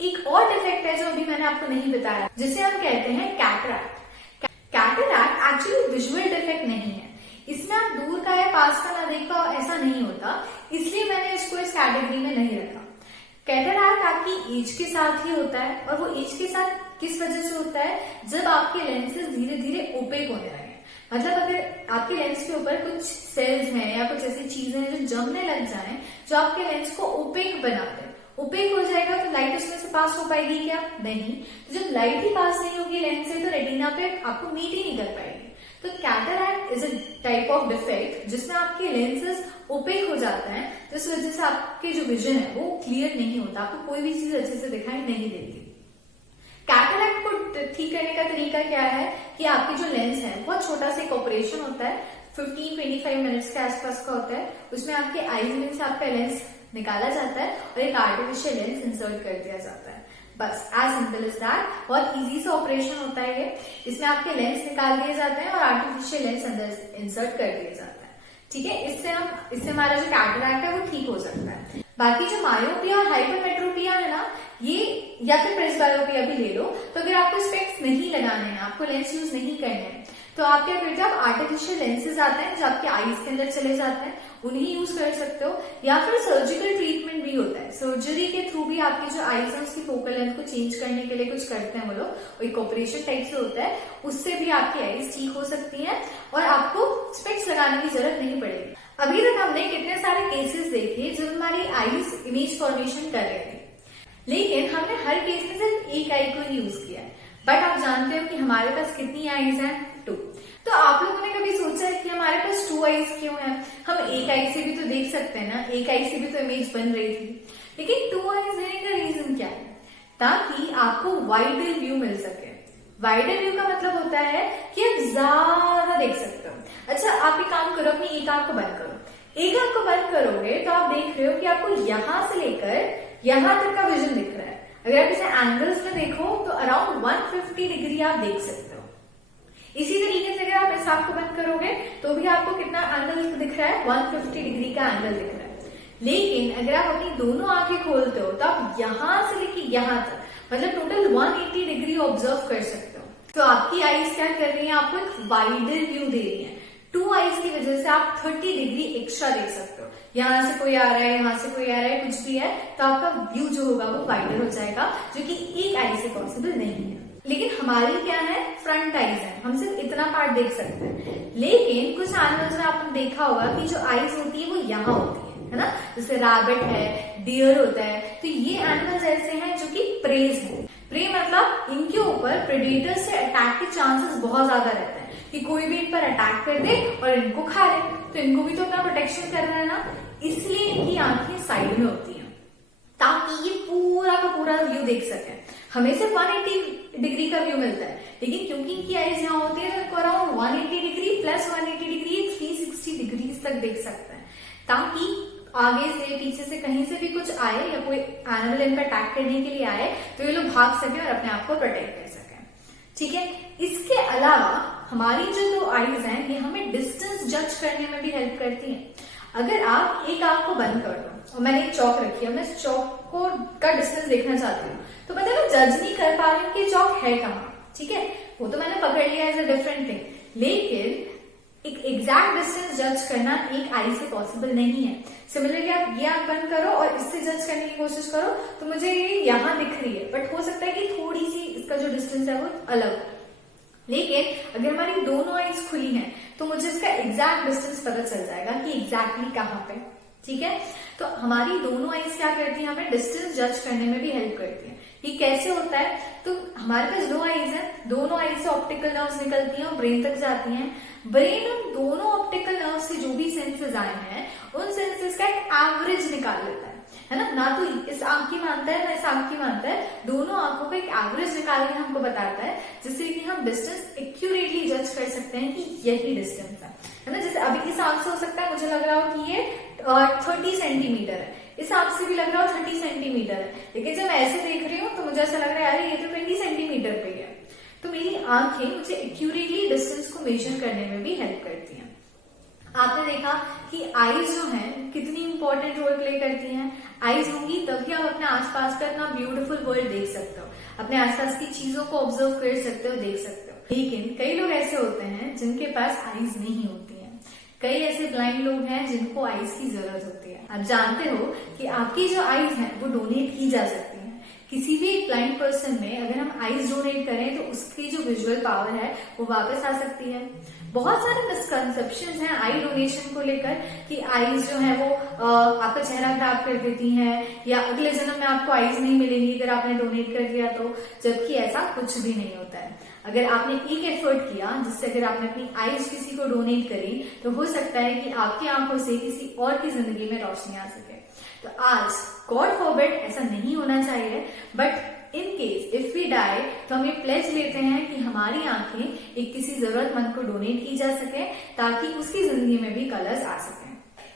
एक और डिफेक्ट है जो अभी मैंने आपको नहीं बताया, जिसे हम कहते हैं cataract. Cataract actually visual defect नहीं है, इसमें आप दूर का या पास का ना देख पाओ ऐसा नहीं होता, इसलिए मैंने इसको इस कैटेगरी में नहीं रखा। कैटरैक्ट आपकी एज के साथ ही होता है, और वो एज के साथ किस वजह से होता है, जब आपके लेंसेज धीरे धीरे ओपेक होने लगे। मतलब अगर आपके लेंस के ऊपर कुछ सेल्स हैं या कुछ ऐसी चीजें हैं जो जमने लग जाएं जो आपके लेंस को ओपेक बना दे, ओपेक हो जाएगा तो लाइट उसमें से पास हो पाएगी क्या, नहीं। तो जब लाइट ही पास नहीं होगी लेंस से तो रेटिना पे आपको मीट ही नहीं कर पाएगी। तो cataract is a type of defect जिसमें आपके लेंसेज ओपेक हो जाते हैं, तो इस वजह से आपके जो विजन है वो क्लियर नहीं होता, आपको कोई भी चीज अच्छे से दिखाई नहीं देती। कैटरैक्ट को ठीक करने का तरीका क्या है कि आपकी जो लेंस है बहुत छोटा सा एक ऑपरेशन होता है, 15-25 मिनट्स के आसपास का होता है। उसमें आपके आईज में से आपका लेंस निकाला जाता है और एक आर्टिफिशियल लेंस इंसर्ट कर दिया जाता है, बस एज सिंपल एज दैट। बहुत इजी सा ऑपरेशन होता है ये, इसमें आपके लेंस निकाल दिए जाते हैं और आर्टिफिशियल लेंस अंदर इंसर्ट कर दिया जाता है, ठीक है। इससे हमारा जो कैटरैक्ट है वो ठीक हो सकता है। बाकी जो मायोपिया और हाइपरमेट्रोपिया है ना, ये या फिर प्रेसबायोपिया भी ले लो, तो अगर आपको स्पेक्स नहीं लगाने हैं, आपको लेंस यूज नहीं करने हैं, तो आप क्या करते हो, आप आर्टिफिशियल लेंसेज आते हैं जो आपके आईज के अंदर चले जाते हैं, उन्हें यूज कर सकते हो। या फिर सर्जिकल ट्रीटमेंट भी होता है, सर्जरी के थ्रू भी आपकी जो आईज है उसकी फोकल लेंथ को चेंज करने के लिए कुछ करते हैं वो लोग, एक ऑपरेशन टाइप से होता है, उससे भी आपकी आईज ठीक हो सकती है और आपको स्पेक्स लगाने की जरूरत नहीं पड़ेगी। अभी तक हमने कितने सारे केसेस देखे जब हमारी आईज इमेज फॉर्मेशन कर रहे थे, लेकिन हमने हर केस में सिर्फ एक आई को ही यूज किया है। बट आप जानते हो कि हमारे पास कितनी आईज हैं, 2। तो आप लोगों ने कभी सोचा है कि हमारे पास 2 आईज क्यों है, हम एक आई से भी तो देख सकते हैं ना, एक आई से भी तो इमेज बन रही थी, लेकिन 2 आईज देने का रीजन क्या है, ताकि आपको वाइडर व्यू मिल सके। वाइडर व्यू का मतलब होता है कि आप ज्यादा देख सकते हो। अच्छा, आप एक काम करो, अपनी एक आंख को बंद करो, एक आंख को बंद करोगे तो आप देख रहे हो कि आपको यहां से लेकर यहां तक का विजन दिख रहा है। अगर आप इसे एंगल्स में देखो तो अराउंड 150 डिग्री आप देख सकते हो। इसी तरीके से अगर आप इस आंख को बंद करोगे तो भी आपको कितना एंगल दिख रहा है, 150 डिग्री का एंगल दिख रहा है। लेकिन अगर आप अपनी दोनों आंखें खोलते हो तो आप यहां से लेके यहां तक, मतलब टोटल 180 डिग्री ऑब्जर्व कर सकते हो। तो आपकी आईज क्या कर रही है, आपको एक वाइडर व्यू दे रही है। 2 आईज की वजह से आप 30 डिग्री एक्स्ट्रा देख सकते हो। यहाँ से कोई आ रहा है, यहाँ से कोई आ रहा है, कुछ भी है, तो आपका व्यू जो होगा वो वाइडर हो जाएगा, जो कि एक आई से पॉसिबल नहीं है। लेकिन हमारी क्या है, फ्रंट आईज है, हम सिर्फ इतना पार्ट देख सकते हैं। लेकिन कुछ एनिमल्स में आपने देखा होगा कि जो आईज होती है वो यहाँ होती है ना, जैसे रैबिट है, डियर होता है। तो ये एनिमल्स ऐसे हैं जो कि प्रेज है। प्रे मतलब इनके ऊपर प्रेडेटर से अटैक के चांसेस बहुत ज्यादा रहते हैं कि कोई भी इन पर अटैक कर दे और इनको खा ले, तो इनको भी तो अपना प्रोटेक्शन करना है ना, इसलिए इनकी आंखें साइड में होती हैं ताकि ये पूरा का पूरा व्यू देख सके। हमें सिर्फ 180 डिग्री का व्यू मिलता है, लेकिन क्योंकि इनकी आईज यहाँ होती है तो इनको around 180 degree plus 180 degree 360 degree तक देख सकते हैं, ताकि आगे से पीछे से कहीं से भी कुछ आए या कोई एनिमल इन पर अटैक करने के लिए आए तो ये लोग भाग सके और अपने आप को प्रोटेक्ट कर सके। ठीक है, इसके अलावा हमारी जो 2 आईज हैं ये हमें डिस्टेंस जज करने में भी हेल्प करती हैं। अगर आप एक आंख को बंद कर दो और मैंने एक चौक रखी है, मैं इस चौक को का डिस्टेंस देखना चाहती हूँ, तो पता है मैं जज नहीं कर पा रही हूँ कि चौक है कहाँ। ठीक है, वो तो मैंने पकड़ लिया एज अ डिफरेंट थिंग, लेकिन एक एग्जैक्ट डिस्टेंस जज करना एक आई से पॉसिबल नहीं है। सिमिलरली आप ये आंख बंद करो और इससे जज करने की कोशिश करो तो मुझे ये यहाँ दिख रही है, बट हो सकता है कि थोड़ी सी इसका जो डिस्टेंस है वो अलग हो। लेकिन अगर हमारी दोनों आईज खुली हैं तो मुझे इसका एग्जैक्ट डिस्टेंस पता चल जाएगा कि एग्जैक्टली कहाँ पे। ठीक है, तो हमारी दोनों आईज क्या करती है, हमें डिस्टेंस जज करने में भी हेल्प करती है। ये कैसे होता है, तो हमारे पास दो आईज है, दोनों आईज से ऑप्टिकल नर्व्स निकलती हैं और ब्रेन तक जाती हैं। ब्रेन उन दोनों ऑप्टिकल नर्व से जो भी सेंसेस आए हैं उन सेंसेस का एक एवरेज निकाल लेता है ना तो इस आंख की मानता है ना इस आंख की मानता है, दोनों आंखों का एक एवरेज निकाल के हमको बताता है, जिससे कि हम डिस्टेंस एक्यूरेटली जज कर सकते हैं कि यही डिस्टेंस है ना। जैसे अभी इस आंख से हो सकता है मुझे लग रहा हो कि ये 30 सेंटीमीटर है, इस आंख से भी लग रहा हो 30 सेंटीमीटर है, लेकिन जब मैं ऐसे देख रही हूँ तो मुझे ऐसा लग रहा है अरे ये तो 20 सेंटीमीटर पे है। तो मेरी आंखें मुझे एक्यूरेटली डिस्टेंस को मेजर करने में भी हेल्प करती हैं। आपने देखा कि आईज जो हैं कितनी इंपॉर्टेंट रोल प्ले करती हैं। आईज होंगी तभी आप अपने आसपास का इतना ब्यूटीफुल वर्ल्ड देख सकते हो, अपने आसपास की चीजों को ऑब्जर्व कर सकते हो, देख सकते हो। लेकिन कई लोग ऐसे होते हैं जिनके पास आईज नहीं होती हैं, कई ऐसे ब्लाइंड लोग हैं जिनको आईज की जरूरत होती है। आप जानते हो कि आपकी जो आईज है वो डोनेट की जा सकती है। किसी भी एक ब्लाइंड पर्सन में अगर हम आईज डोनेट करें तो उसकी जो विजुअल पावर है वो वापस आ सकती है। बहुत सारे मिसकंसेप्शंस हैं आई डोनेशन को लेकर कि आईज जो है वो आपका चेहरा खराब कर देती हैं या अगले जन्म में आपको आईज नहीं मिलेंगी अगर आपने डोनेट कर दिया तो, जबकि ऐसा कुछ भी नहीं होता है। अगर आपने एक एफर्ट किया जिससे अगर आपने अपनी आईज किसी को डोनेट करी तो हो सकता है कि आपकी आंखों से किसी और की जिंदगी में रोशनी आ सके। तो आज गॉड फॉरबिड ऐसा नहीं होना चाहिए, but in case if we die तो हम ये प्लेज लेते हैं कि हमारी आंखें एक किसी जरूरतमंद को डोनेट की जा सके ताकि उसकी जिंदगी में भी कलर्स आ सके।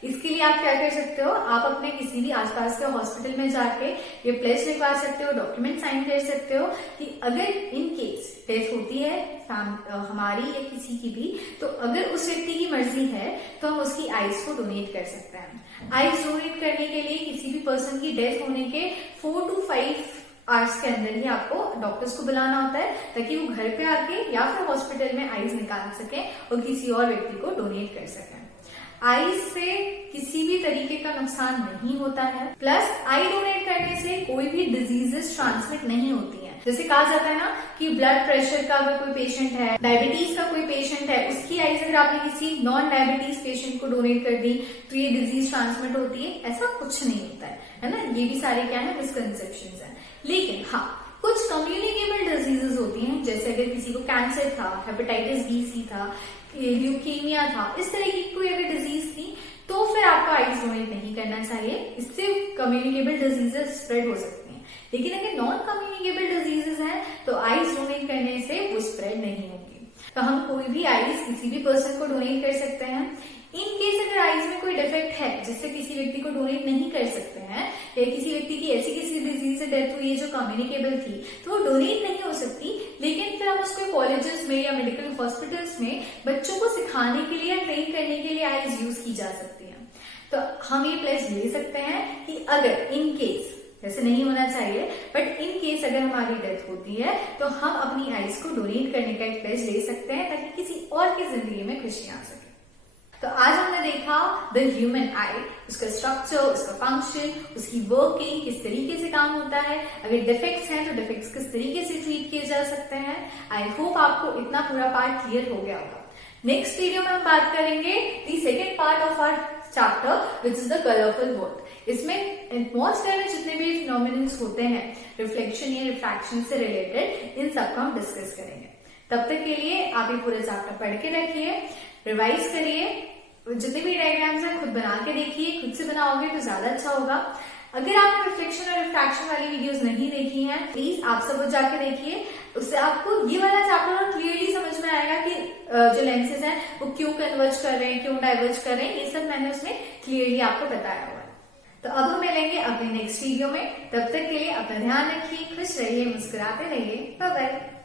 इसके लिए आप क्या कर सकते हो, आप अपने किसी भी आसपास के हॉस्पिटल में जाके ये प्लेज लिखवा सकते हो, डॉक्यूमेंट साइन कर सकते हो कि अगर इन केस डेथ होती है हमारी या किसी की भी, तो अगर उस व्यक्ति की मर्जी है तो हम उसकी आईज को डोनेट कर सकते हैं। आईज डोनेट करने के लिए किसी भी पर्सन की डेथ होने के 4 to 5 आवर्स के अंदर ही आपको डॉक्टर्स को बुलाना होता है ताकि वो घर पे आके या फिर हॉस्पिटल में आईज निकाल सके और किसी और व्यक्ति को डोनेट कर सके। आईज से किसी भी तरीके का नुकसान नहीं होता है, प्लस आई डोनेट करने से कोई भी डिजीजेस ट्रांसमिट नहीं होती हैं। जैसे कहा जाता है ना कि ब्लड प्रेशर का अगर कोई पेशेंट है, डायबिटीज का कोई पेशेंट है, उसकी आईज अगर आपने किसी नॉन डायबिटीज पेशेंट को डोनेट कर दी तो ये डिजीज ट्रांसमिट होती है, ऐसा कुछ नहीं होता है ना। ये भी सारे क्या है, मिसकंसेप्शंस है। लेकिन हाँ, कुछ कम्युनिकेबल डिजीजेस होती हैं, जैसे अगर किसी को कैंसर था, हेपेटाइटिस बी सी था, ल्यूकीमिया था, इस तरह की कोई अगर डिजीज थी तो फिर आपको आईज डोनेट नहीं करना चाहिए, इससे कम्युनिकेबल डिजीजेस स्प्रेड हो सकती हैं। लेकिन अगर नॉन कम्युनिकेबल डिजीजेस हैं तो आईज डोनेट करने से वो स्प्रेड नहीं होगी। तो हम कोई भी आईज किसी भी पर्सन को डोनेट कर सकते हैं। इन केस अगर आईज में कोई डिफेक्ट है जिससे किसी व्यक्ति को डोनेट नहीं कर सकते हैं या किसी व्यक्ति की ऐसी किसी डिजीज से डेथ हुई है जो कम्युनिकेबल थी तो वो डोनेट नहीं हो सकती, लेकिन फिर हम उसको कॉलेजेस में या मेडिकल हॉस्पिटल्स में बच्चों को सिखाने के लिए या ट्रेन करने के लिए आईज यूज की जा सकती है। तो हम ये प्लेज ले सकते हैं कि अगर इन केस, वैसे नहीं होना चाहिए, बट इन केस अगर हमारी डेथ होती है तो हम अपनी आईज को डोनेट करने का एक प्लेज ले सकते हैं ताकि किसी और की जिंदगी में खुशियां आ सके। तो आज हमने देखा द ह्यूमन आई, उसका स्ट्रक्चर, उसका फंक्शन, उसकी वर्किंग, किस तरीके से काम होता है, अगर डिफेक्ट्स हैं तो डिफेक्ट्स किस तरीके से ट्रीट किए जा सकते हैं। आई होप आपको इतना पूरा पार्ट क्लियर हो गया होगा। नेक्स्ट वीडियो में हम बात करेंगे the second part of our chapter which is the colourful world. इसमें एटमॉस्फेयर में जितने भी फिनोमिनन्स होते हैं, रिफ्लेक्शन या रिफ्रैक्शन से रिलेटेड, इन सबका हम डिस्कस करेंगे। तब तक के लिए आप ये पूरा चैप्टर पढ़ के रखिए, रिवाइज करिए, जितने भी डायग्राम्स हैं खुद बना के देखिए, खुद से बनाओगे तो ज्यादा अच्छा होगा। अगर आपने रिफ्लेक्शन और रिफ्रैक्शन वाली वीडियोस नहीं देखी हैं, प्लीज आप सब जाके देखिए, उससे आपको ये वाला चैप्टर और क्लियरली समझ में आएगा कि जो लेंसेज हैं वो क्यों कन्वर्ज कर रहे हैं, क्यों डाइवर्ज कर रहे हैं, ये सब मैंने उसमें क्लियरली आपको बताया हुआ है। तो अब हम मिलेंगे अपने नेक्स्ट वीडियो में, तब तक के लिए अपना ध्यान रखिए, खुश रहिए, मुस्कुराते रहिए, बाय बाय।